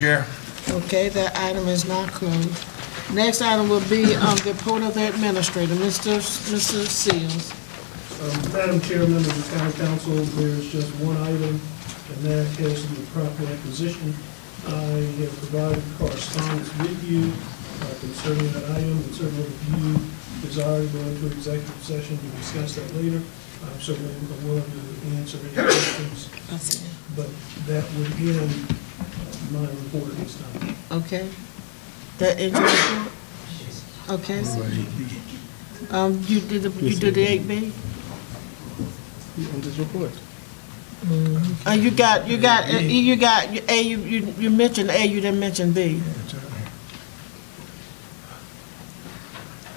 Chair. Okay, that item is not closed. Next item will be the report of the administrator, Mr. Seals. Madam Chair, members of the County Council, there's just one item, and that is the property acquisition. I have provided correspondence with you concerning that item, and certainly if you desire to go into executive session to discuss that later, I'm certainly willing to answer any questions. But that would end my report at this time. Okay. That ends your report? Okay. You did the 8B? On this report. You got A. You mentioned A. You didn't mention B.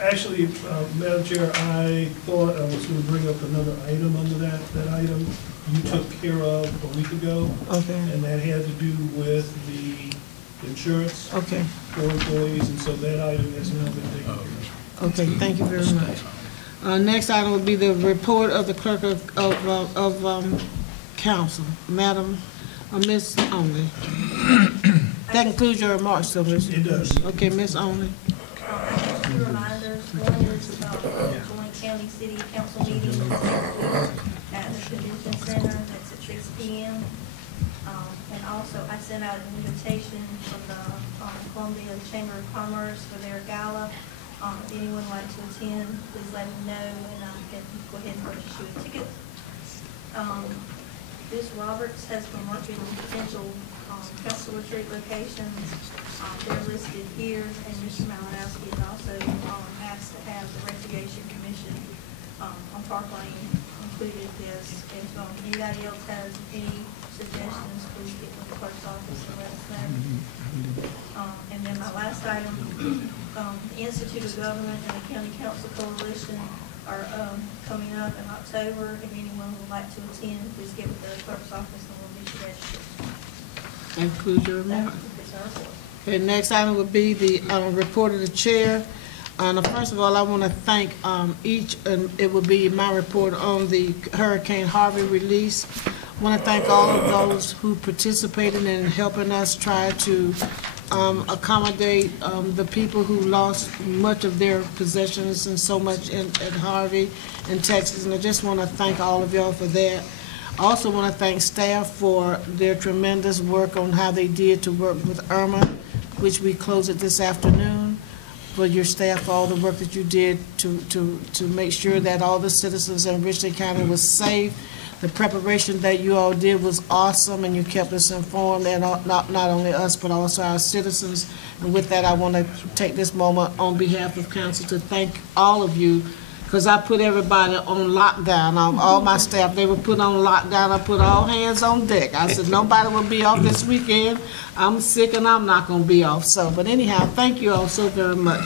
Actually, Madam Chair, I thought I was going to bring up another item under that item you took care of a week ago. Okay. And that had to do with the insurance. Okay. For employees, and so that item has now been taken care of. Okay, thank you very much. Next item would be the report of the clerk of council, Madam Miss Only. That includes your remarks, so Miss. It does. Okay, Miss Only. Two reminders. One is about joint county city council meeting at the convention center. That's at 6 p.m. And also, I sent out an invitation from the Columbia Chamber of Commerce for their gala. If anyone would like to attend, please let me know, and I can go ahead and purchase you a ticket. Ms. Roberts has been working on potential council retreat locations. They're listed here, and Mr. Malinowski has also asked to have the Recreation Commission on Park Lane included this. And so if anybody else has any suggestions, please get with the clerk's office and let us know. And then my last item, the Institute of Government and the County Council Coalition are coming up in October. If anyone would like to attend, please get with the clerk's office and we'll get you registered. Include your remarks. Okay, next item would be the report of the chair. First of all, I want to thank each, and it will be my report on the Hurricane Harvey release. I want to thank all of those who participated in helping us try to accommodate the people who lost much of their possessions and so much at Harvey in Texas, and I just want to thank all of y'all for that. I also want to thank staff for their tremendous work on how they did to work with Irma, which we closed it this afternoon. For your staff, for all the work that you did to make sure that all the citizens in Richland County was safe. The preparation that you all did was awesome, and you kept us informed, and not only us, but also our citizens. And with that, I want to take this moment on behalf of council to thank all of you, because I put everybody on lockdown. All my staff, they were put on lockdown. I put all hands on deck. I said, nobody will be off this weekend. I'm sick and I'm not going to be off. So, but anyhow, thank you all so very much.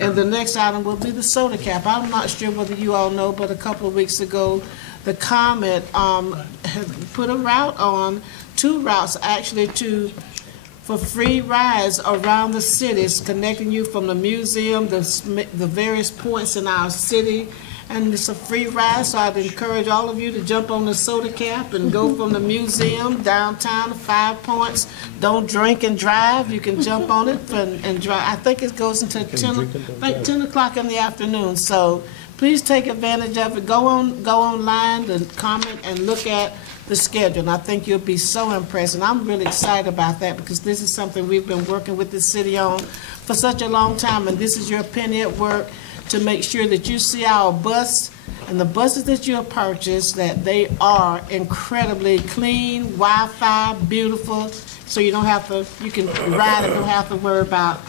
And the next item will be the soda cap. I'm not sure whether you all know, but a couple of weeks ago, the Comet had put a route on, 2 routes actually, for free rides around the cities, connecting you from the museum, the various points in our city, and it's a free ride. So I'd encourage all of you to jump on the soda cap and go from the museum downtown to 5 points. Don't drink and drive. You can jump on it and drive. I think it goes until 10 o'clock in the afternoon. So please take advantage of it. Go online and comment and look at the schedule, and I think you'll be so impressed, and I'm really excited about that because this is something we've been working with the city on for such a long time, and this is your penny at work to make sure that you see our bus and the buses that you have purchased, that they are incredibly clean, Wi-Fi, beautiful, so you don't have to, you can ride and don't have to worry about,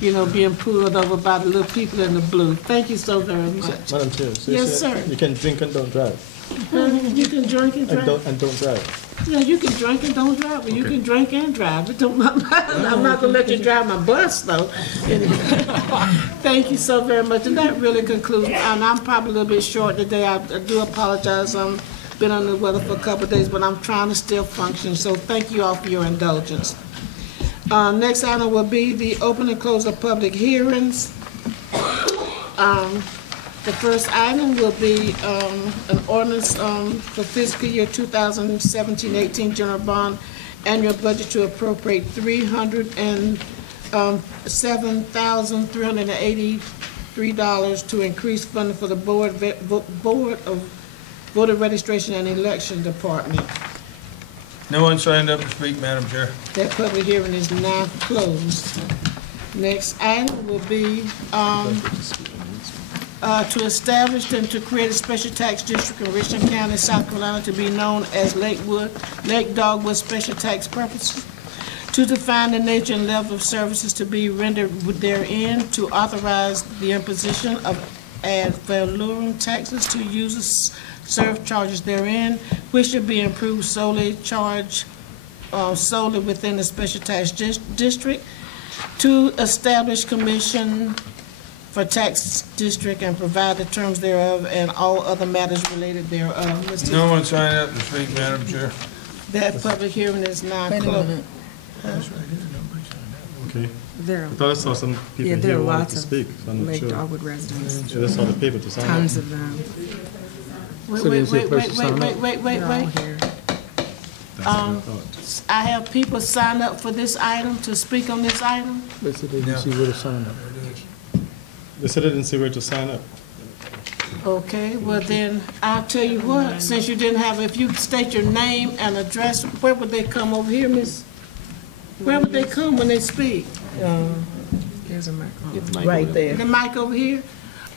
you know, being pulled over by the little people in the blue. Thank you so very much. Madam Chair, so yes, sir. You can drink and don't drive. You can drink and drive. And don't drive. Yeah, you can drink and don't drive, but you can drink and drive. It don't, I'm not going to let you drive my bus, though. Anyway, thank you so very much. And that really concludes, and I'm probably a little bit short today. I do apologize. I've been under the weather for a couple of days, but I'm trying to still function. So thank you all for your indulgence. Next item will be the open and close of public hearings. The first item will be an ordinance for fiscal year 2017-18 general bond annual budget to appropriate $307,383 to increase funding for the Board of Voter Registration and Election Department. No one signed up to speak, Madam Chair. That public hearing is now closed. Next item will be to establish and to create a special tax district in Richland County, South Carolina, to be known as Lake Dogwood Special Tax Purposes, to define the nature and level of services to be rendered therein, to authorize the imposition of ad valorem taxes to users serve charges therein, which should be improved solely within the special tax district, to establish commission for tax district and provide the terms thereof and all other matters related thereof. No one signed up to speak, Madam Chair. That public hearing is now closed. Okay. There, I thought I saw some people yeah, there here are who wanted lots to of speak, so I'm not Lake sure. Dogwood residents, Yeah, I saw the paper to sign up. tons of them. Wait, So there's a place to sign up? They're all here. That's what I thought. I have people sign up for this item, to speak on this item. They said they didn't see where to sign up. They said they didn't see where to sign up. Okay, well then, I'll tell you what, since you didn't have, if you state your name and address, where would they come over here, miss? Where would they come when they speak? There's a microphone. Right there. The mic over here?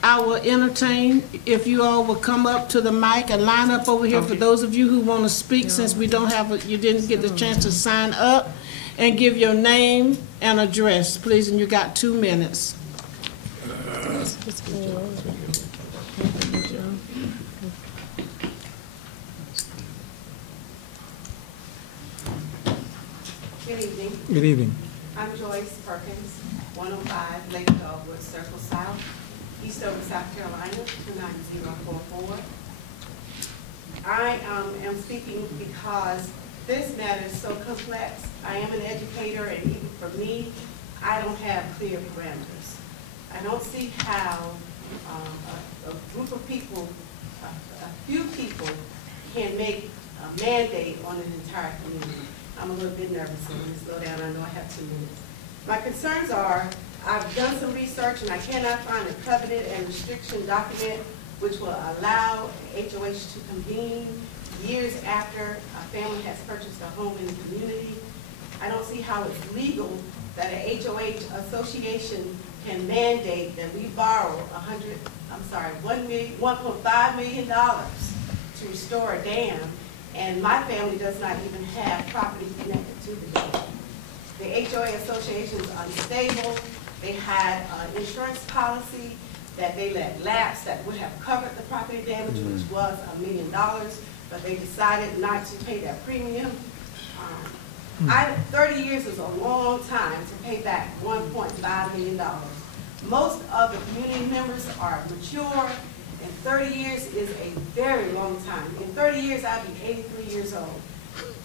I will entertain, if you all will come up to the mic and line up over here for those of you who want to speak, since we don't have, you didn't get the chance to sign up, and give your name and address, please, and you got 2 minutes. Good evening. Good evening. I'm Joyce Perkins, 105 Lake Dogwood Circle South, Eastover, South Carolina, 29044. I am speaking because this matter is so complex. I am an educator, and even for me, I don't have clear parameters. I don't see how a group of people, a few people, can make a mandate on an entire community. I'm a little bit nervous, so let me slow down. I know I have 2 minutes. My concerns are, I've done some research and I cannot find a covenant and restriction document which will allow HOH to convene years after a family has purchased a home in the community. I don't see how it's legal that a HOH association can mandate that we borrow $1.5 million to restore a dam, and my family does not even have property connected to the dam. The HOA association is unstable. They had an insurance policy that they let lapse that would have covered the property damage, which was $1 million, but they decided not to pay that premium. 30 years is a long time to pay back $1.5 million. Most of the community members are mature, and 30 years is a very long time. In 30 years, I'll be 83 years old.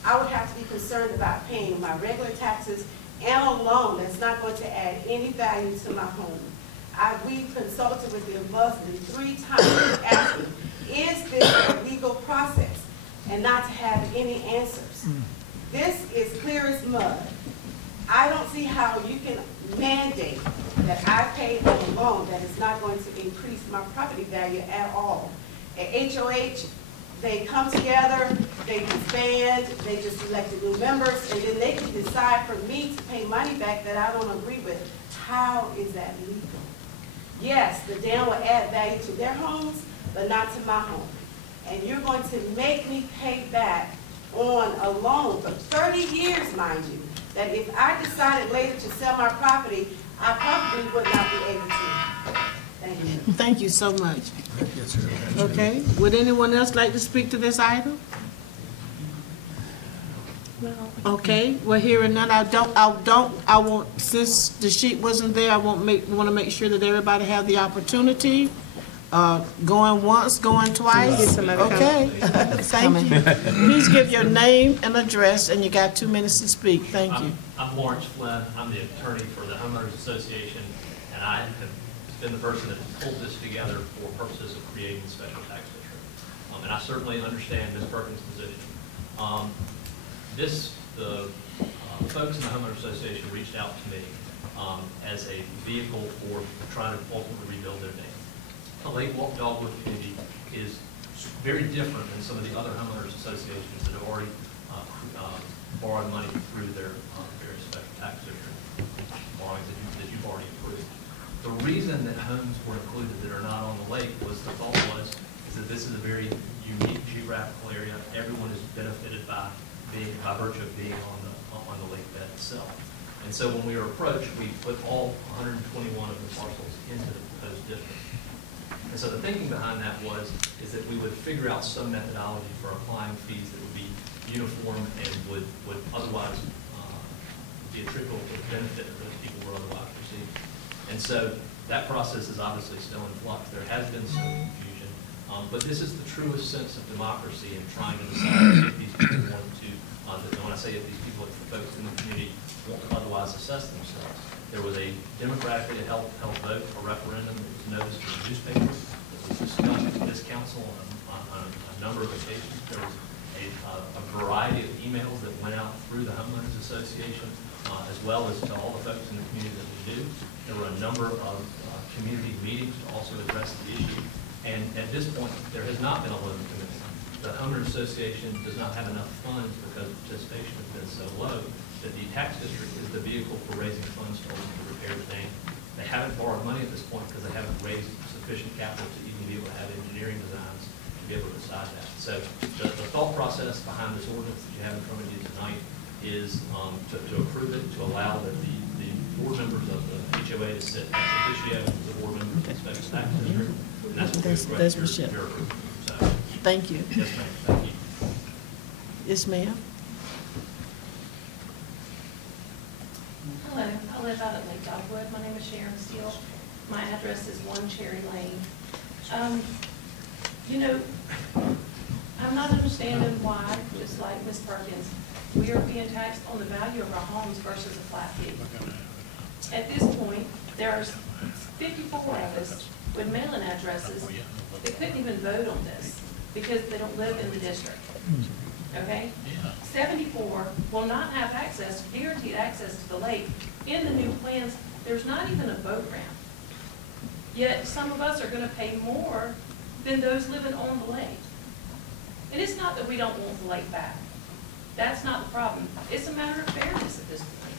I would have to be concerned about paying my regular taxes and a loan that's not going to add any value to my home. We've consulted with the ombudsman 3 times asking, is this a legal process? And not to have any answers. This is clear as mud. I don't see how you can mandate that I pay on a loan that is not going to increase my property value at all. At HOH, they come together, they disband, they just elected new members, and then they can decide for me to pay money back that I don't agree with. How is that legal? Yes, the dam will add value to their homes, but not to my home. And you're going to make me pay back on a loan for 30 years, mind you, that if I decided later to sell my property, I probably would not be able to. Thank you. Thank you so much. Okay, would anyone else like to speak to this item? Okay, we're hearing none. I won't, since the sheet wasn't there, I want to make sure that everybody have the opportunity. Going once, going twice. Okay, thank you. Please give your name and address, and you got 2 minutes to speak. Thank you. I'm Lawrence Flynn. I'm the attorney for the Homeowners Association, and I have been the person that pulled this together for purposes of creating the special tax district. And I certainly understand Ms. Perkins' position. This the folks in the homeowner association reached out to me as a vehicle for trying to ultimately rebuild their dam. The Lake Walk Dogwood community is very different than some of the other homeowners associations that have already borrowed money through their various special tax district borrowings that you've already approved. The reason that homes were included that are not on the lake was the thought was is that this is a very unique geographical area. Everyone is benefited by virtue of being on the lake bed itself. And so when we were approached, we put all 121 of the parcels into the proposed district. And so the thinking behind that is that we would figure out some methodology for applying fees that would be uniform and would otherwise be attributable to the benefit that those people were otherwise receiving. And so that process is obviously still in flux. There has been some confusion, but this is the truest sense of democracy in trying to decide if these people want to, and when I say if these people, it's the folks in the community want to otherwise assess themselves. There was a democratically held vote, a referendum that was noticed in the newspaper, that was discussed in this council on a number of occasions. There was a variety of emails that went out through the homeowners association, as well as to all the folks in the community that we do. There were a number of community meetings to also address the issue. And at this point, there has not been a loan commitment. The homeowners association does not have enough funds because participation has been so low that the tax district is the vehicle for raising funds to ultimately repair the dam. They haven't borrowed money at this point because they haven't raised sufficient capital to even be able to have engineering designs to be able to decide that. So the thought process behind this ordinance that you have in front of you tonight is to approve it, to allow the board members of the HOA to sit ex officio as the board members of the special tax district. And that's what That's Michelle. your approval. So, Thank you. yes, ma'am. Thank you. Yes, ma'am. Hello, I live out at Lake Dogwood. My name is Sharon Steele. My address is 1 Cherry Lane. You know, I'm not understanding why, just like Ms. Perkins, we are being taxed on the value of our homes versus a flat fee. At this point, there's 54 of us with mailing addresses that couldn't even vote on this because they don't live in the district. Okay? 74 will not have access, guaranteed access to the lake. In the new plans, there's not even a boat ramp. Yet some of us are going to pay more than those living on the lake. And it's not that we don't want the lake back. That's not the problem. It's a matter of fairness at this point.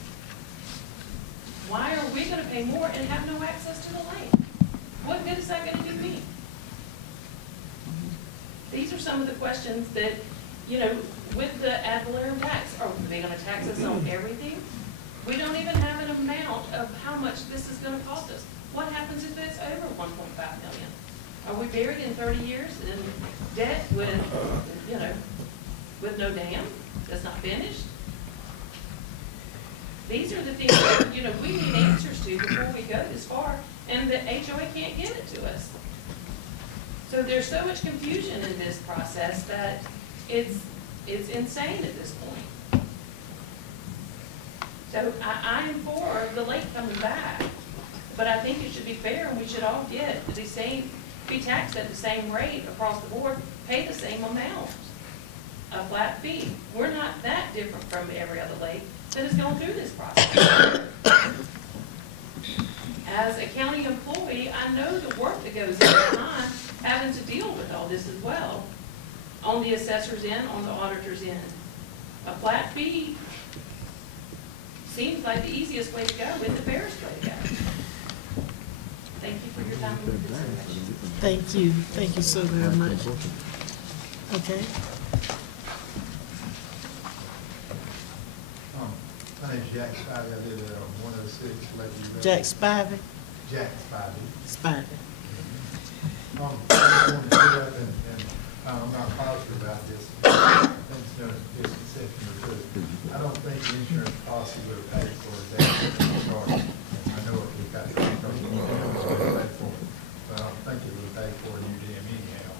Why are we going to pay more and have no access to the lake? What good is that going to do me? These are some of the questions that, you know, with the ad valorem tax, are they going to tax us on everything? We don't even have an amount of how much this is going to cost us. What happens if it's over 1.5 million? Are we buried in 30 years in debt with, you know, with no dam that's not finished? These are the things that, you know, we need answers to before we go this far, and the HOA can't give it to us. So there's so much confusion in this process that it's insane at this point. So I am for the lake coming back, but I think it should be fair and we should all get the same, be taxed at the same rate across the board, pay the same amount, a flat fee. We're not that different from every other lake that has gone through this process. As a county employee, I know the work that goes into time having to deal with all this as well, on the assessor's end, on the auditor's end. A flat fee seems like the easiest way to go, with the fairest way to go. Thank you for your time and consideration. Thank you. Thank you so very much. Okay. My name's Jack Spivey. I live at 106 Lakeview Road. Jack Spivey? Jack Spivey. Spivey. I just wanted to get up and I'm not positive about this. I think it's been a misconception because I don't think the insurance policy would have paid for that. I know it would have got paid for it, but I don't think it would have paid for a new dam anyhow.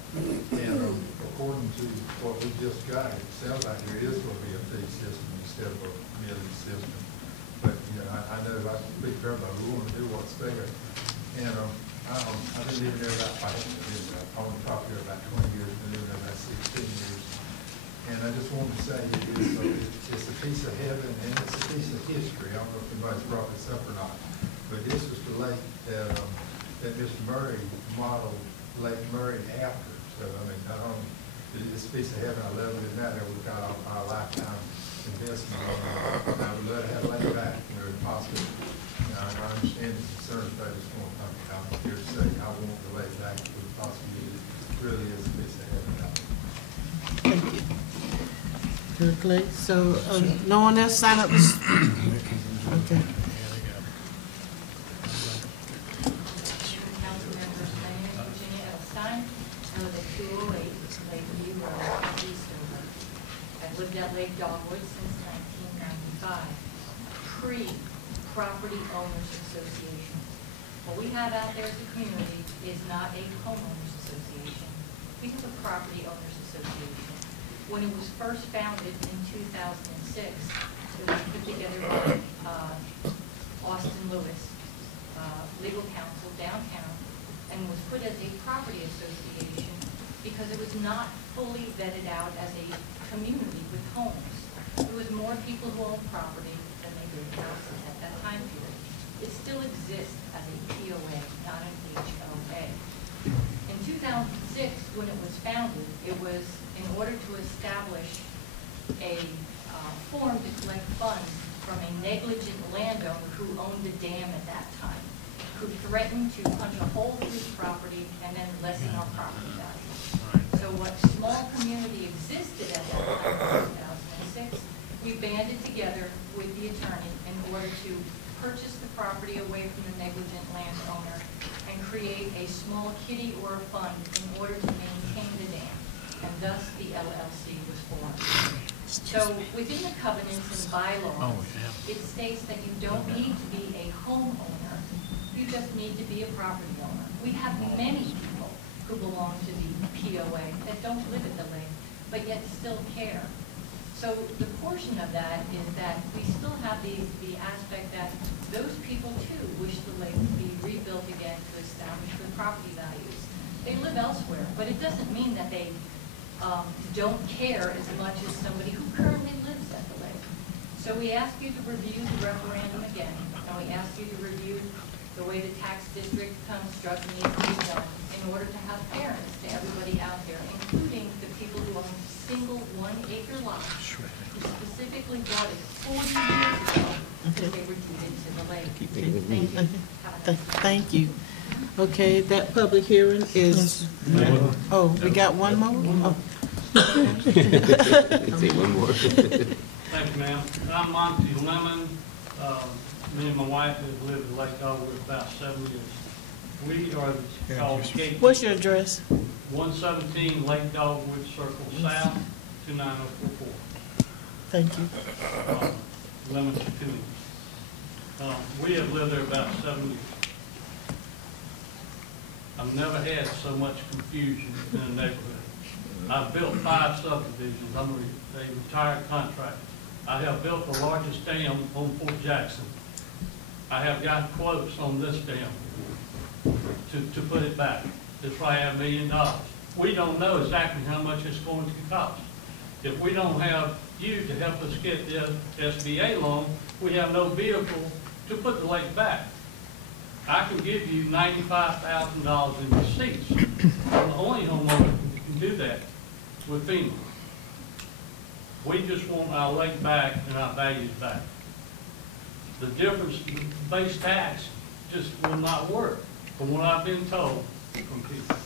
And according to what we just got, it sounds like there is going to be a fee system instead of a milling system. But, you know, I know I speak for everybody, we want to do what's fair. And I've been living there about 5 years. I've only talked here about 20 years, been living there about 16 years. And I just wanted to say it's a piece of heaven and it's a piece of history. I don't know if anybody's brought this up or not, but this was the lake that Mr. Murray modeled Lake Murray after. So, I mean, not only this piece of heaven, I love it in that we've got our lifetime investment. I would love to have Lake back, if possible. I understand the concerns, but I just want I'm here to say I want the Lake back if possible. It really is a piece of heaven out there. Thank you. Good, Clay. So, no one else sign up? Okay. I've lived at Lake Dogwood since 1995, pre-Property Owners Association. What we have out there as a community is not a homeowners association. We have a property owners association. When it was first founded in 2006, it was put together by Austin Lewis, legal counsel downtown, and was put as a property association because it was not fully vetted out as a community with homes. There was more people who owned property than they did houses at that time period. It still exists as a POA, not an HOA. In 2006, when it was founded, it was in order to establish a form to collect funds from a negligent landowner who owned the dam at that time, who threatened to punch a hole through the property and then lessen our property value. So what small community existed at that time in 2006, we banded together with the attorney in order to purchase the property away from the negligent landowner and create a small kitty or a fund in order to maintain the dam. And thus the LLC was formed. So within the covenants and bylaws, it states that you don't need to be a homeowner, you just need to be a property owner. We have many people who belong to the POA that don't live at the lake, but yet still care. So the portion of that is that we still have the aspect that those people too wish the lake to be rebuilt again to establish the property values. They live elsewhere, but it doesn't mean that they don't care as much as somebody who currently lives at the lake. So we ask you to review the referendum again, and we ask you to review the way the tax district construct needs to be done in order to have fairness to everybody out there, including the people who own single 1-acre lots, who specifically bought it 40 years ago because they were deeded to the lake. Thank you. Thank you. Okay, that public hearing is, oh, we got one more? Oh. One more. Thank you, ma'am. I'm Monty Lemon. Me and my wife have lived in Lake Dogwood about 7 years. We are called Gate. What's your address? 117 Lake Dogwood Circle South, 29044. Thank you. Lemon County. We have lived there about 7 years. I've never had so much confusion in a neighborhood. I've built 5 subdivisions. I'm a retired contractor. I have built the largest dam on Fort Jackson. I have got quotes on this dam to put it back. It's probably $1 million. We don't know exactly how much it's going to cost. If we don't have you to help us get the SBA loan, we have no vehicle to put the lake back. I can give you $95,000 in receipts. I'm the only homeowner who can do that with FEMA. We just want our lake back and our values back. The difference, base tax just will not work, from what I've been told from people,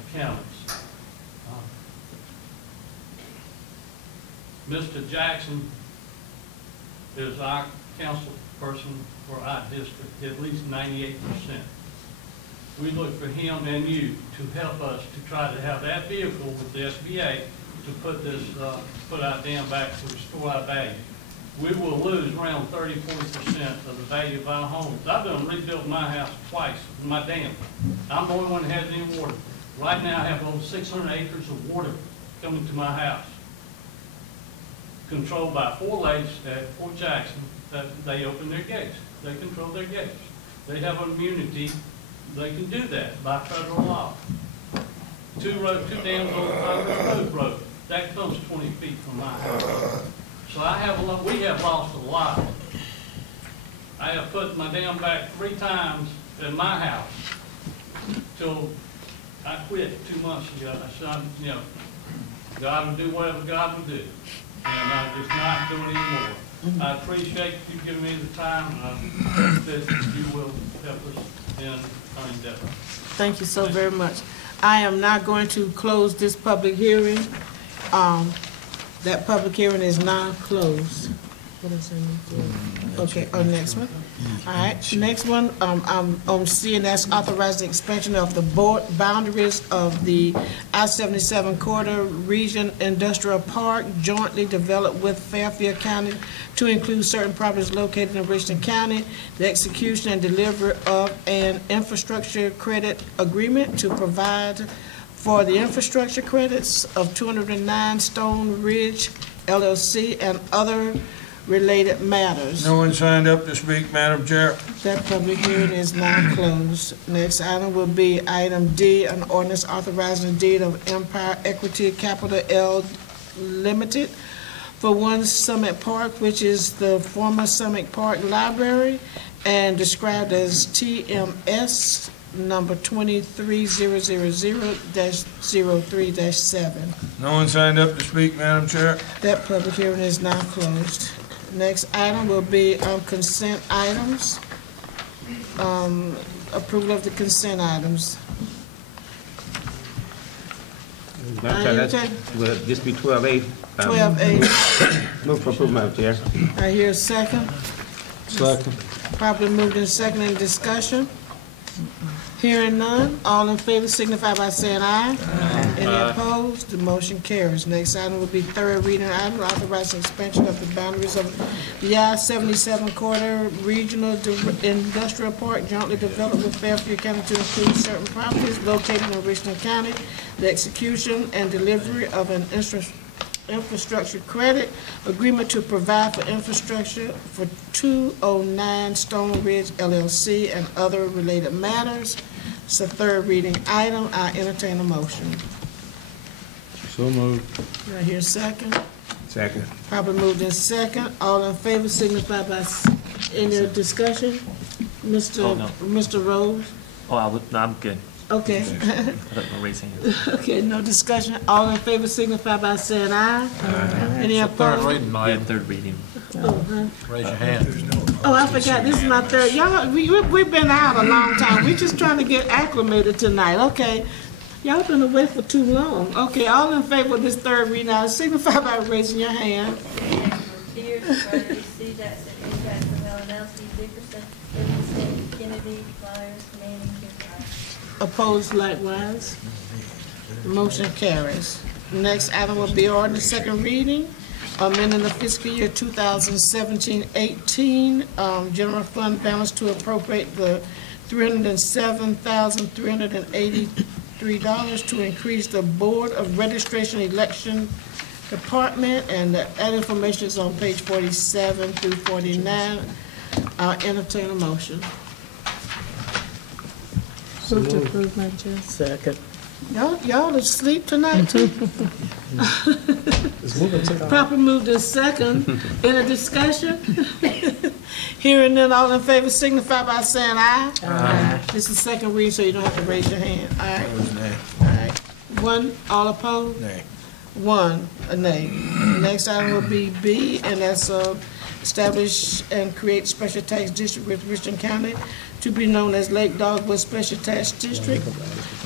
accountants. Mr. Jackson is our council person for our district, at least 98%. We look for him and you to help us to try to have that vehicle with the SBA to put this, put our dam back to restore our value. We will lose around 30–40% of the value of our homes. I've done rebuilt my house twice, my dam. I'm the only one that has any water. Right now I have over 600 acres of water coming to my house, controlled by 4 lakes at Fort Jackson that they open their gates. They control their gates. They have immunity. They can do that by federal law. 2 dams on Congress Road broke. that comes 20 feet from my house. So we have lost a lot. I have put my dam back 3 times in my house till I quit 2 months ago. I said, you know, God will do whatever God will do. And I'm just not doing anymore. I appreciate you giving me the time, and I hope that you will help us in our endeavor. Thank you so very much. I am not going to close this public hearing. That public hearing is now closed. What is that? Okay, next one. All right, next one, I'm on C, and that's authorize the expansion of the boundaries of the I-77 Corridor Region Industrial Park jointly developed with Fairfield County to include certain properties located in Richland County, the execution and delivery of an infrastructure credit agreement to provide for the infrastructure credits of 209 Stone Ridge LLC and other related matters. No one signed up to speak, Madam Chair. That public hearing is now closed. Next item will be item D, an ordinance authorizing the deed of Empire Equity Capital L Limited for One Summit Park, which is the former Summit Park Library, and described as TMS number 23000-03-7. No one signed up to speak, Madam Chair. That public hearing is now closed. Next item will be consent items. Approval of the consent items. Will this be 12A? 12A. Move for approval, Madam Chair. I hear a second. Second. Properly moved in second in discussion. Hearing none, all in favor signify by saying aye. Any opposed? The motion carries. Next item will be third reading item, authorizing expansion of the boundaries of the I-77 Corridor Regional Industrial Park jointly developed with Fairfield County to include certain properties located in Richland County, the execution and delivery of an infrastructure credit agreement to provide for infrastructure for 209 Stone Ridge LLC and other related matters. It's a third reading item. I entertain a motion. So moved. Do I hear a second? Second. Probably moved in second. All in favor signify by any discussion? Mr. Rose? Oh, no, I'm good. Okay. I don't know raising it. Okay, no discussion. All in favor signify by saying aye. Any opposed? Yeah, third reading. Raise your hand. Oh, I forgot, this is my third, y'all, we've been out a long time, we're just trying to get acclimated tonight, okay? Y'all been away for too long. Okay, all in favor of this third reading, now signify by raising your hand. Pierce, Burry, C. Jackson, A. Jackson, Malinowski, Dickerson, Livingston, Kennedy, Myers, Manning, Kimball. Opposed likewise. The motion carries. Next item will be ordinance second reading, amending the fiscal year 2017-18 general fund balance to appropriate the $307,383 to increase the Board of Registration Election Department, and that information is on page 47 through 49. I'll entertain a motion. Move to approve, Madam Chair. Second. Y'all asleep tonight too? It's moving too. Proper moved in second. Any discussion? Hearing none, all in favor signify by saying aye. Aye. This is second reading, so you don't have to raise your hand. All right. All right. One, all opposed? Nay. One, a nay. Next item will be B, and that's establish and create special tax district with Richland County to be known as Lake Dogwood Special Tax District,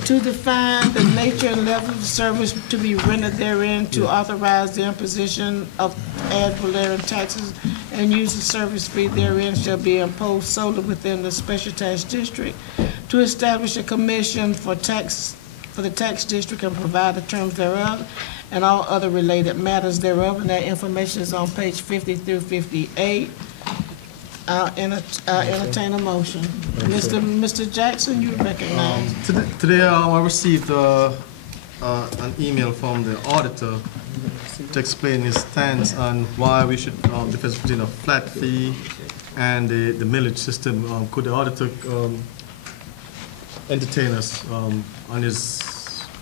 to define the nature and level of service to be rendered therein, to authorize the imposition of ad valorem taxes and use of service fee therein shall be imposed solely within the special tax district, to establish a commission for the tax district and provide the terms thereof and all other related matters thereof, and that information is on page 50 through 58. I'll entertain a motion. Mr. Jackson, you recognize. Today I received an email from the auditor to explain his stance on why we should difference between a flat fee and the millage system. Could the auditor entertain us on his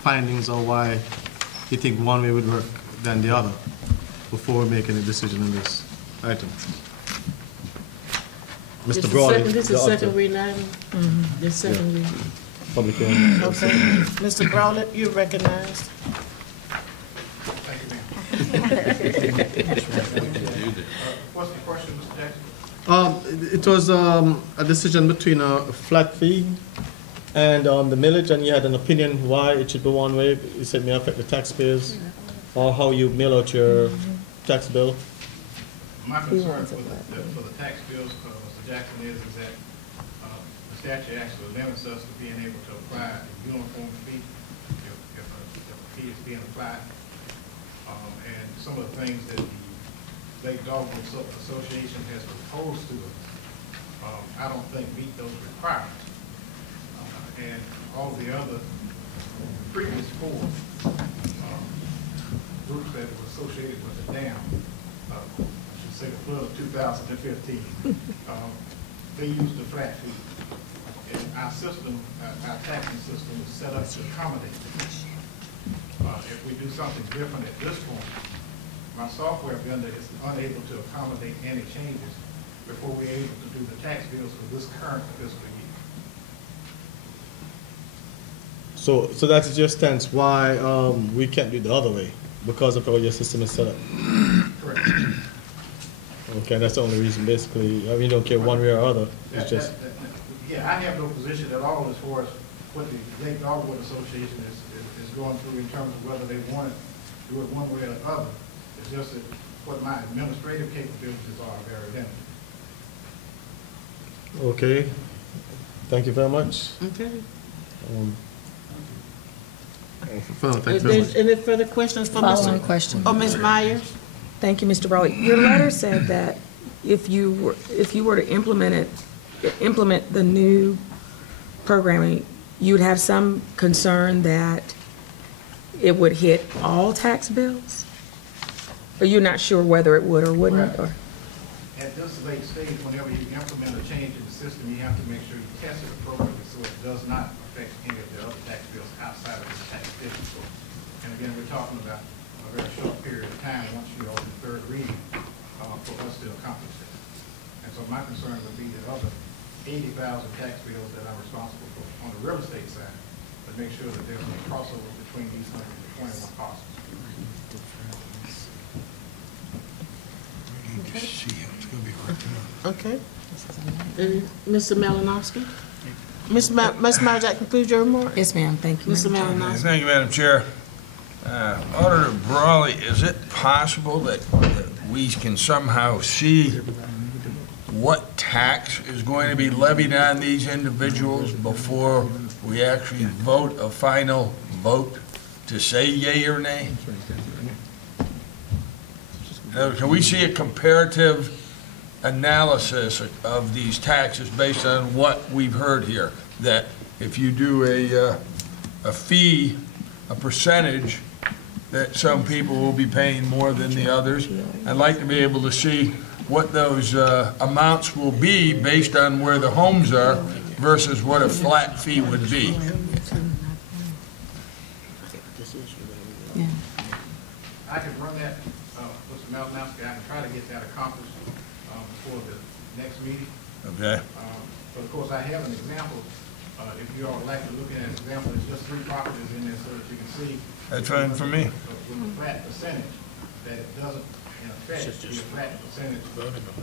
findings on why he think one way would work than the other before making a decision on this item. Mr. Brawley. This is second reading item? This second reading. Public hearing. Okay. Mr. Brawley, you're recognized. What's the question, Mr. Jackson? It was a decision between a flat fee and the millage, and you had an opinion why it should be one way. You said may affect the taxpayers, or how you mail out your tax bill. My concern for the tax bills, Mr. Jackson, is that the statute actually limits us to being able to apply a uniform fee if a fee is being applied. And some of the things that the Lake Dogwood Association has proposed to us, I don't think meet those requirements. And all the other previous four groups that were associated with the dam, I should say the flood of 2015, they used the flat fee. And our system, our taxing system is set up to accommodate this. If we do something different at this point, my software vendor is unable to accommodate any changes before we're able to do the tax bills for this current fiscal year. So that's your stance why we can't do it the other way, because of how your system is set up. Correct. Okay, that's the only reason basically. I mean, you don't care one way or other. It's just. Yeah, I have no position at all as far as what the Lake Dogwood Association is going through in terms of whether they want to do it one way or the other. It's just that what my administrative capabilities are very limited. Okay. Thank you very much. Okay. Thank you very much. Any further questions for Following Mr. question. Oh, Ms. Myers? Thank you, Mr. Brawley. Your letter said that if you were to implement the new programming, you'd have some concern that it would hit all tax bills? Or you're not sure whether it would or wouldn't? Or? At this late stage, whenever you implement a change in the system, you have to make sure you test it appropriately so it does not affect any of the other tax bills outside of the tax district. And again, we're talking about a very short period of time once you're on the third reading for us to accomplish this. And so my concern would be the other 80,000 tax bills that I'm responsible for on the real estate side, to make sure that there's no crossover between these 121 parcels. Okay. And Mr. Malinowski? Ms. Myers, that concludes your remarks? Yes, ma'am. Thank you. Mr. Malinowski? Thank you, Madam Chair. Auditor Brawley, is it possible that we can somehow see what tax is going to be levied on these individuals before we actually vote a final vote to say yea or nay? Can we see a comparative analysis of these taxes based on what we've heard here? That if you do a fee, a percentage, that some people will be paying more than the others. I'd like to be able to see what those amounts will be based on where the homes are versus what a flat fee would be. Yeah. I can run that, Mr. Malinowski, I can try to get that accomplished before the next meeting. Okay. But of course, I have an example. If you all would like to look at an example, there's just 3 properties in there so that you can see. That's fine for me. With a flat percentage, that it doesn't, in effect, be a flat percentage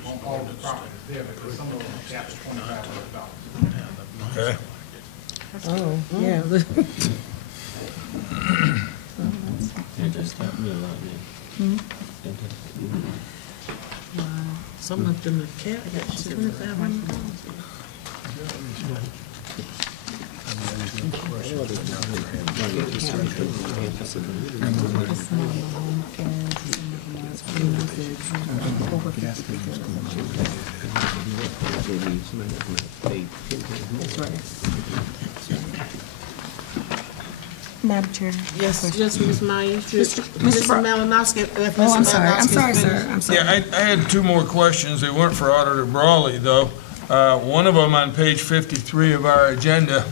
on all the properties there, because some of them are capped at $2,500. Okay. Oh, yeah. Some of them are capped at $2,500. Madam Chair. Yes, Ms. Myers. Mr. Bra- Malinowski. Oh, I'm sorry. I'm sorry, sir. I'm sorry. Yeah, I had 2 more questions. They weren't for Auditor Brawley, though. One of them on page 53 of our agenda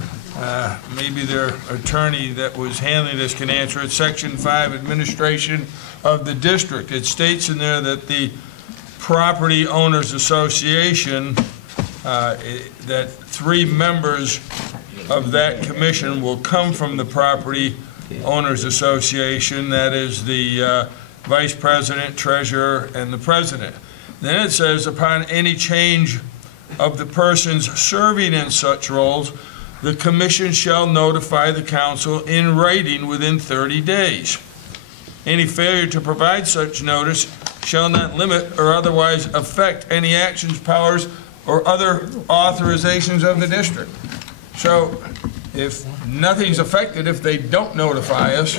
maybe their attorney that was handling this can answer it. Section 5, administration of the district. It states in there that the Property Owners Association, that 3 members of that commission will come from the Property Owners Association. That is the vice president, treasurer, and the president. Then it says, upon any change of the persons serving in such roles, the commission shall notify the council in writing within 30 days. Any failure to provide such notice shall not limit or otherwise affect any actions, powers, or other authorizations of the district. So if nothing's affected if they don't notify us,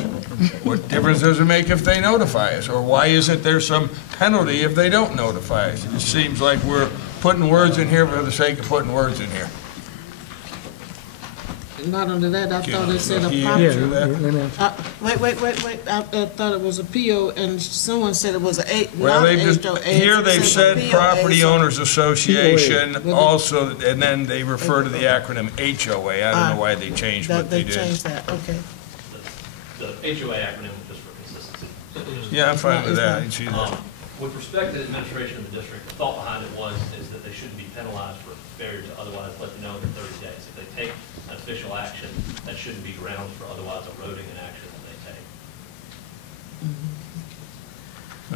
what difference does it make if they notify us? Or why isn't there some penalty if they don't notify us? It seems like we're putting words in here for the sake of putting words in here. Not only that, I thought it said a Can you property. answer that? Wait, I thought it was a PO, and someone said it was a, Well, not they've just, HOA. here they've said POA, Property so- Owners Association also, and then they refer to the acronym HOA. I don't know why they changed what they They did. changed that, okay. The HOA acronym was just for consistency. Yeah, I'm fine with that. I can see that. With respect to the administration of the district, the thought behind it is that they shouldn't be penalized for failure to otherwise let them know in 30 days. If they take an official action, that shouldn't be grounds for otherwise eroding an action that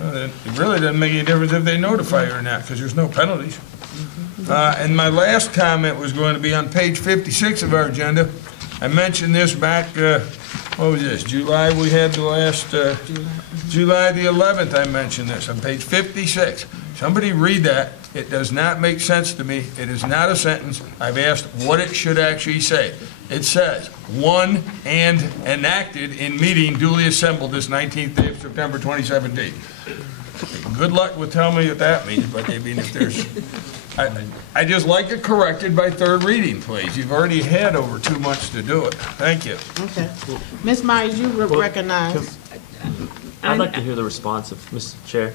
they take. It really doesn't make any difference if they notify you or not, because there's no penalties. And my last comment was going to be on page 56 of our agenda. I mentioned this back, what was this, July, we had the last, July the 11th, I mentioned this, on page 56. Somebody read that. It does not make sense to me. It is not a sentence. I've asked what it should actually say. It says, "One and enacted in meeting duly assembled this 19th day of September 2017. Good luck with telling me what that means, but I mean, if there's, I just like it corrected by third reading, please. You've already had over 2 months to do it. Thank you. Okay. Ms. Myers, you recognize. I'd like to hear the response of Mr. Chair,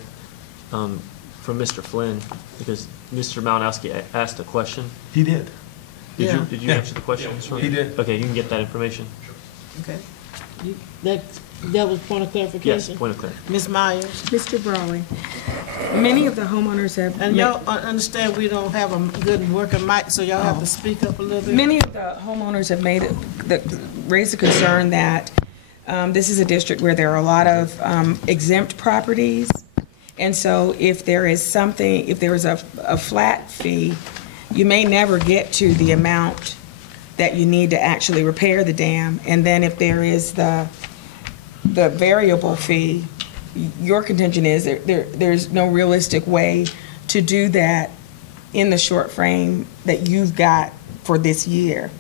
from Mr. Flynn, because Mr. Malinowski asked a question. He did. Yeah. Did you answer the question? Mr. Flynn? He did. Okay, you can get that information. Okay. That was point of clarification? Yes, point of clarity. Ms. Myers? Mr. Brawley, many of the homeowners have. And y'all understand we don't have a good working mic, so y'all have to speak up a little bit? Many of the homeowners have raised the concern that this is a district where there are a lot of exempt properties. And so if there is a flat fee, you may never get to the amount that you need to actually repair the dam. And then if there is the variable fee, your contention is there's no realistic way to do that in the short frame that you've got for this year.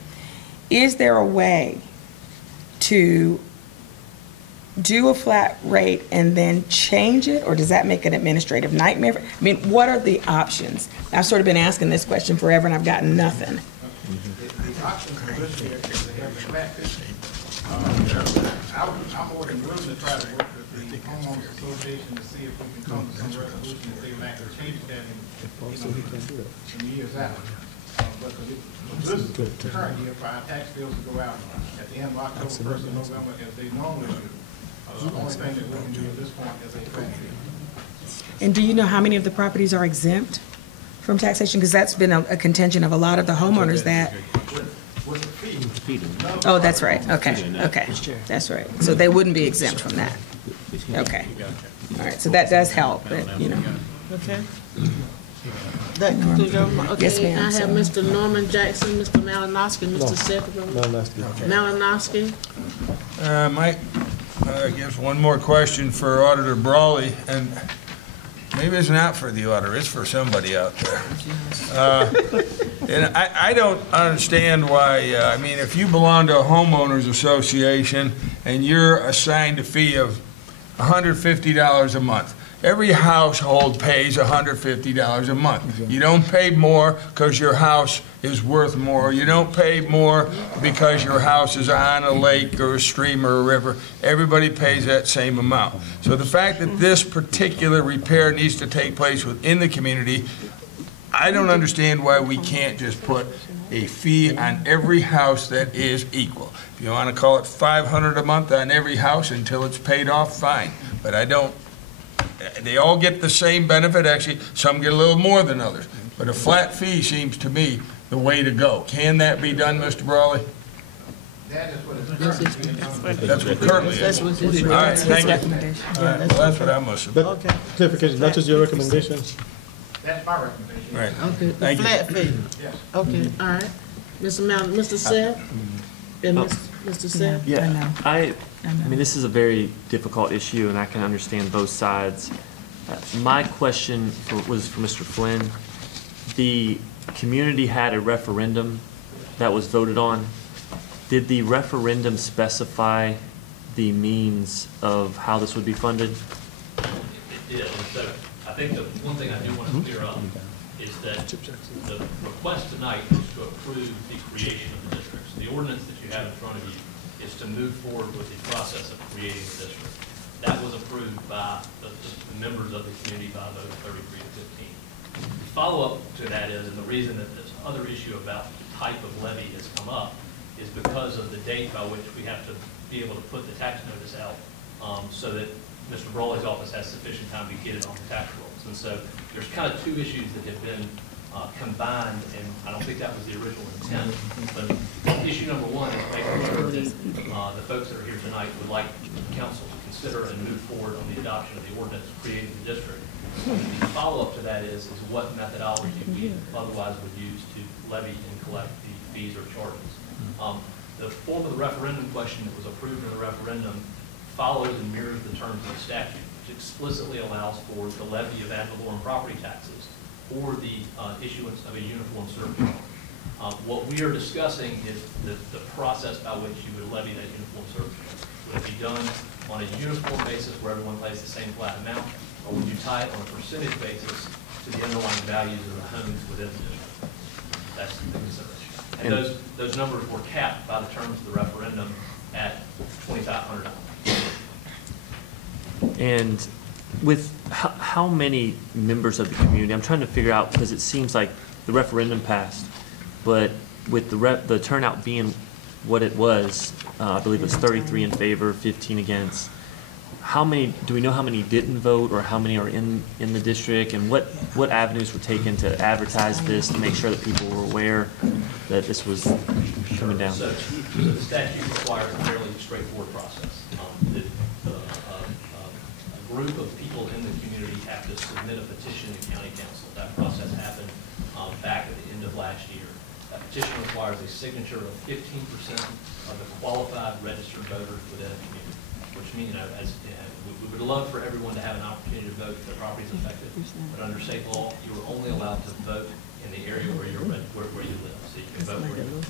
Is there a way to do a flat rate and then change it, or does that make an administrative nightmare? I mean, what are the options? I've sort of been asking this question forever and I've gotten nothing. The options for this year is to have the flat fee. I'm more than willing to try to work with the homeowners association to see if we can come to some resolution if they would actually change that in years out. But this current year, for our tax bills to go out at the end of October, 1st of November, as they normally do, the only thing that we can do at this point is a flat fee. And do you know how many of the properties are exempt from taxation? Because that's been a contention of a lot of the homeowners that. With the fee. Oh, that's right. Okay. That's right. So they wouldn't be exempt from that. Okay. All right. So that does help, but, you know. Okay. That concludes your, Yes, okay, ma'am. I have Mr. Norman Jackson, Mr. Malinowski, Mr. Sept. Malinowski. Mike, I guess one more question for Auditor Brawley, and maybe it's not for the auditor, it's for somebody out there. And I don't understand why, I mean, if you belong to a homeowners association and you're assigned a fee of $150 a month, every household pays $150 a month. You don't pay more because your house is worth more. You don't pay more because your house is on a lake or a stream or a river. Everybody pays that same amount. So the fact that this particular repair needs to take place within the community, I don't understand why we can't just put a fee on every house that is equal. If you want to call it $500 a month on every house until it's paid off, fine. But I don't, they all get the same benefit. Actually, some get a little more than others. But a flat fee seems to me the way to go. Can that be done, Mr. Brawley? That is what it's That's what currently is. That's what his All right, thank you. recommendation. All right, well, that's what I must have. Okay, Clarification, that is your recommendation? That's my recommendation. Right. okay, the Thank you. flat fee. Yes. Okay, all right. Mr. Sept? And Mr. Sept? Yeah, I mean, this is a very difficult issue, and I can understand both sides. My question was for Mr. Flynn. The community had a referendum that was voted on. Did the referendum specify the means of how this would be funded? It did, and so I think the one thing I do want to clear up is that the request tonight is to approve the creation of the districts. The ordinance that you have in front of you is to move forward with the process of creating the district. That was approved by the members of the community by a vote of 33 to 15. The follow-up to that is, and the reason that this other issue about the type of levy has come up, is because of the date by which we have to be able to put the tax notice out, so that Mr. Brawley's office has sufficient time to get it on the tax rolls. And so there's kind of two issues that have been combined, and I don't think that was the original intent. But issue number one is making sure that the folks that are here tonight would like council to consider and move forward on the adoption of the ordinance creating the district. And the follow-up to that is what methodology we otherwise would use to levy and collect the fees or charges. The form of the referendum question that was approved in the referendum follows and mirrors the terms of the statute, which explicitly allows for the levy of ad valorem property taxes or the issuance of a uniform surcharge. What we are discussing is the process by which you would levy that uniform surcharge. Would it be done on a uniform basis where everyone pays the same flat amount, or would you tie it on a percentage basis to the underlying values of the homes within the district? That's the consideration. And those numbers were capped by the terms of the referendum at $2,500. And with how many members of the community, I'm trying to figure out, because it seems like the referendum passed, but with the turnout being what it was, I believe it was 33 in favor, 15 against. How many, do we know how many didn't vote, or how many are in the district, and what avenues were taken to advertise this to make sure that people were aware that this was coming down? So the statute requires a fairly straightforward process. A group of people in the community have to submit a petition to county council. That process happened back at the end of last year. That petition requires a signature of 15% of the qualified registered voters within a community, which means, we would love for everyone to have an opportunity to vote if their property is affected, but under state law, you are only allowed to vote in the area where you live, so you can vote where you live.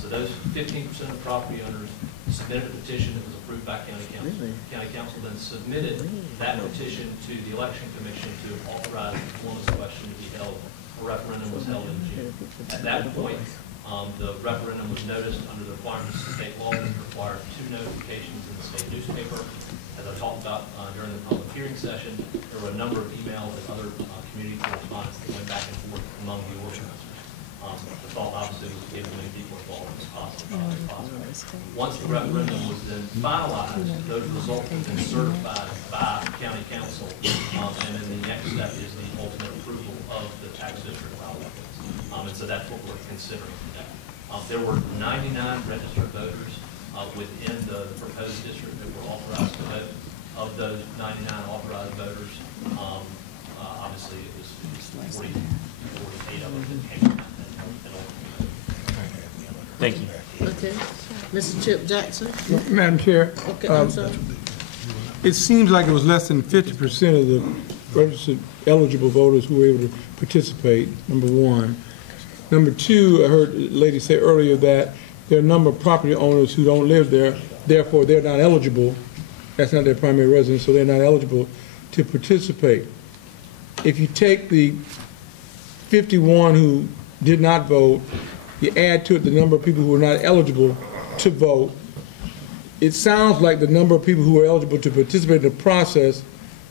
So those 15% of property owners submitted a petition that was approved by county council. County council then submitted that petition to the election commission to authorize the Columbus question to be held. A referendum was held in June. At that point, the referendum was noticed under the requirements of state law. It required 2 notifications in the state newspaper. As I talked about during the public hearing session, there were a number of emails and other community correspondence that went back and forth among the organizers. The thought obviously was to get as many people involved as possible. Once the referendum was then finalized, those results have been certified by county council, and then the next step is the ultimate approval of the tax district allowance. And so that's what we're considering today. There were 99 registered voters within the proposed district that were authorized to vote. Of those 99 authorized voters, obviously it was 48 of them that came out. Thank you. Okay. Mr. Chip Jackson? Madam Chair, Okay, I'm sorry. it seems like it was less than 50% of the registered eligible voters who were able to participate, number one. Number two, I heard the lady say earlier that there are a number of property owners who don't live there, therefore they're not eligible. That's not their primary residence, so they're not eligible to participate. If you take the 51 who did not vote, you add to it the number of people who are not eligible to vote, it sounds like the number of people who are eligible to participate in the process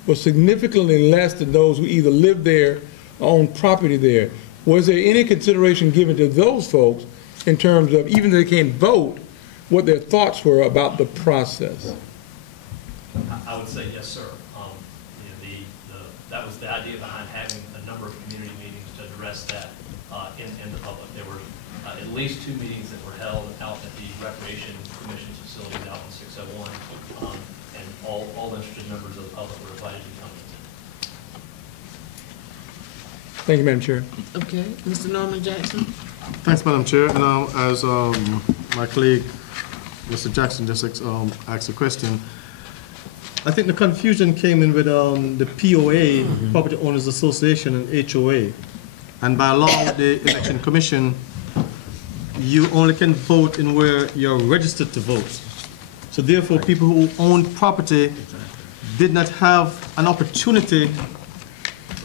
was significantly less than those who either live there or own property there. Was there any consideration given to those folks in terms of, even though they can't vote, what their thoughts were about the process? I would say yes, sir. That was the idea behind having a number of community meetings to address that in the public. There were at least 2 meetings that were held out at the Recreation Commission's facilities out in 601, and all interested members of the public were invited to come. Thank you, Madam Chair. Okay, Mr. Norman Jackson? Thanks, Madam Chair. Now, as my colleague, Mr. Jackson, just asked a question, I think the confusion came in with the POA, Property Owners Association, and HOA. And by law, the Election Commission, you only can vote in where you're registered to vote. So therefore, people who own property did not have an opportunity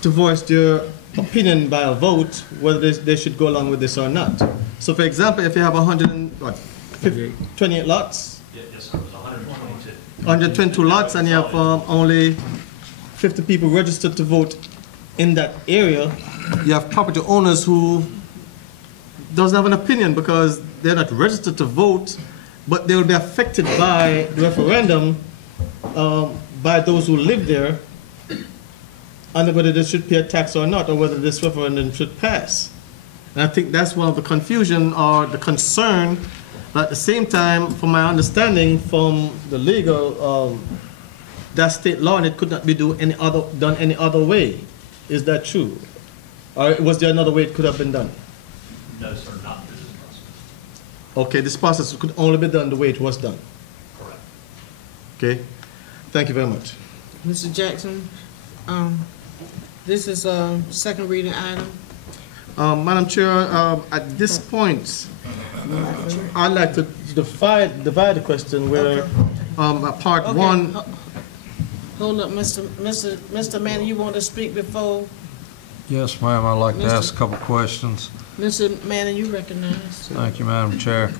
to voice their opinion by a vote, whether they should go along with this or not. So for example, if you have 128 lots? Yes, sir, it was 122. 122 lots, and you have only 50 people registered to vote in that area, you have property owners who doesn't have an opinion because they're not registered to vote, but they will be affected by the referendum by those who live there, and whether they should pay a tax or not, or whether this referendum should pass. And I think that's one of the confusion or the concern. But at the same time, from my understanding from the legal, that state law, and it could not be done any other way. Is that true? Or was there another way it could have been done? No, sir, not through this process. Okay, this process could only be done the way it was done. Correct. Okay, thank you very much. Mr. Jackson, this is a second reading item. Madam Chair, at this point, I'd like to divide the question where part Okay. one. Hold up, Mr. Manning, you want to speak before? Yes, ma'am, I'd like to ask a couple questions. Mr. Manning, you recognize. Thank you, Madam Chair.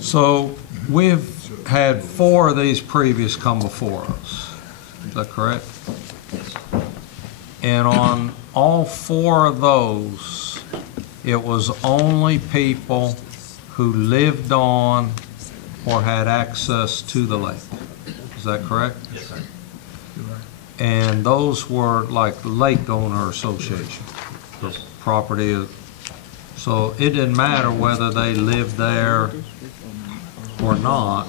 So we've had 4 of these previous come before us. Is that correct? And on all 4 of those, it was only people who lived on or had access to the lake. Is that correct? Yes, sir. And those were like lake owner association, the property. So it didn't matter whether they lived there or not.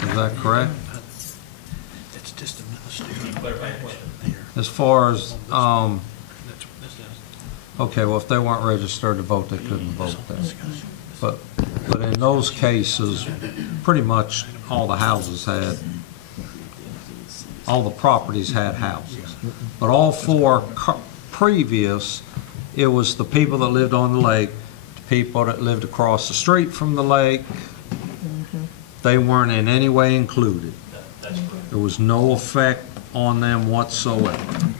Is that correct? As far as, okay, well, if they weren't registered to vote, they couldn't vote there. But in those cases, pretty much all the houses had, all the properties had houses. But all 4 previous, it was the people that lived on the lake, the people that lived across the street from the lake. They weren't in any way included. There was no effect on them whatsoever.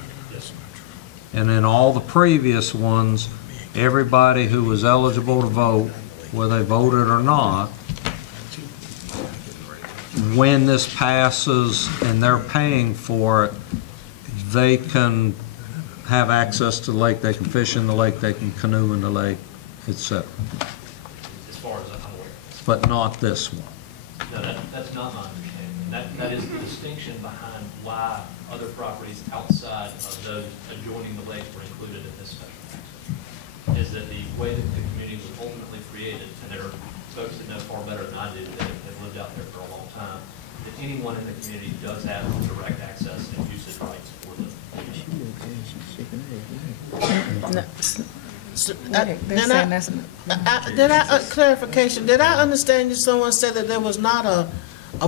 And then all the previous ones, everybody who was eligible to vote, whether they voted or not, when this passes and they're paying for it, they can have access to the lake, they can fish in the lake, they can canoe in the lake, etc. As far as I'm aware. But not this one. No, that's not my understanding. That is the distinction behind why other properties outside of those adjoining the lake were included in this special tax. Is that the way that the community was ultimately created, and there are folks that know far better than I do that have lived out there for a long time, that anyone in the community does have direct access and usage rights for them. Clarification, did I understand you, someone said that there was not a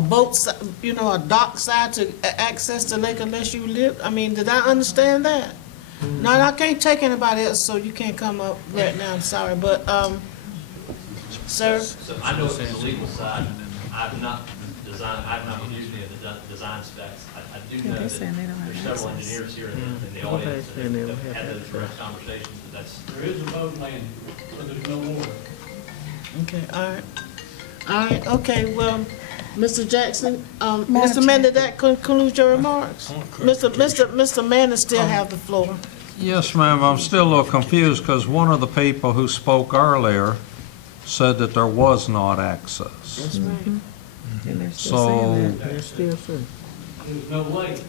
boat, a dock side to access the lake unless you live? I mean, did I understand that? No, I can't take anybody else, so you can't come up right now, I'm sorry, but, sir? So I know from the legal side, I've not used any of the design specs. I do know that there's several engineers here in the audience that have had those direct conversations, but that's. There is a boat landing, but there's no water. Okay, all right, okay, well, Mr. Jackson, Mr. Mann, did that conclude your remarks? Mr. Mann still have the floor. Yes, ma'am, I'm still a little confused because one of the people who spoke earlier said that there was not access. That's right. And they're still So- saying that. They're still saying. There's no lake.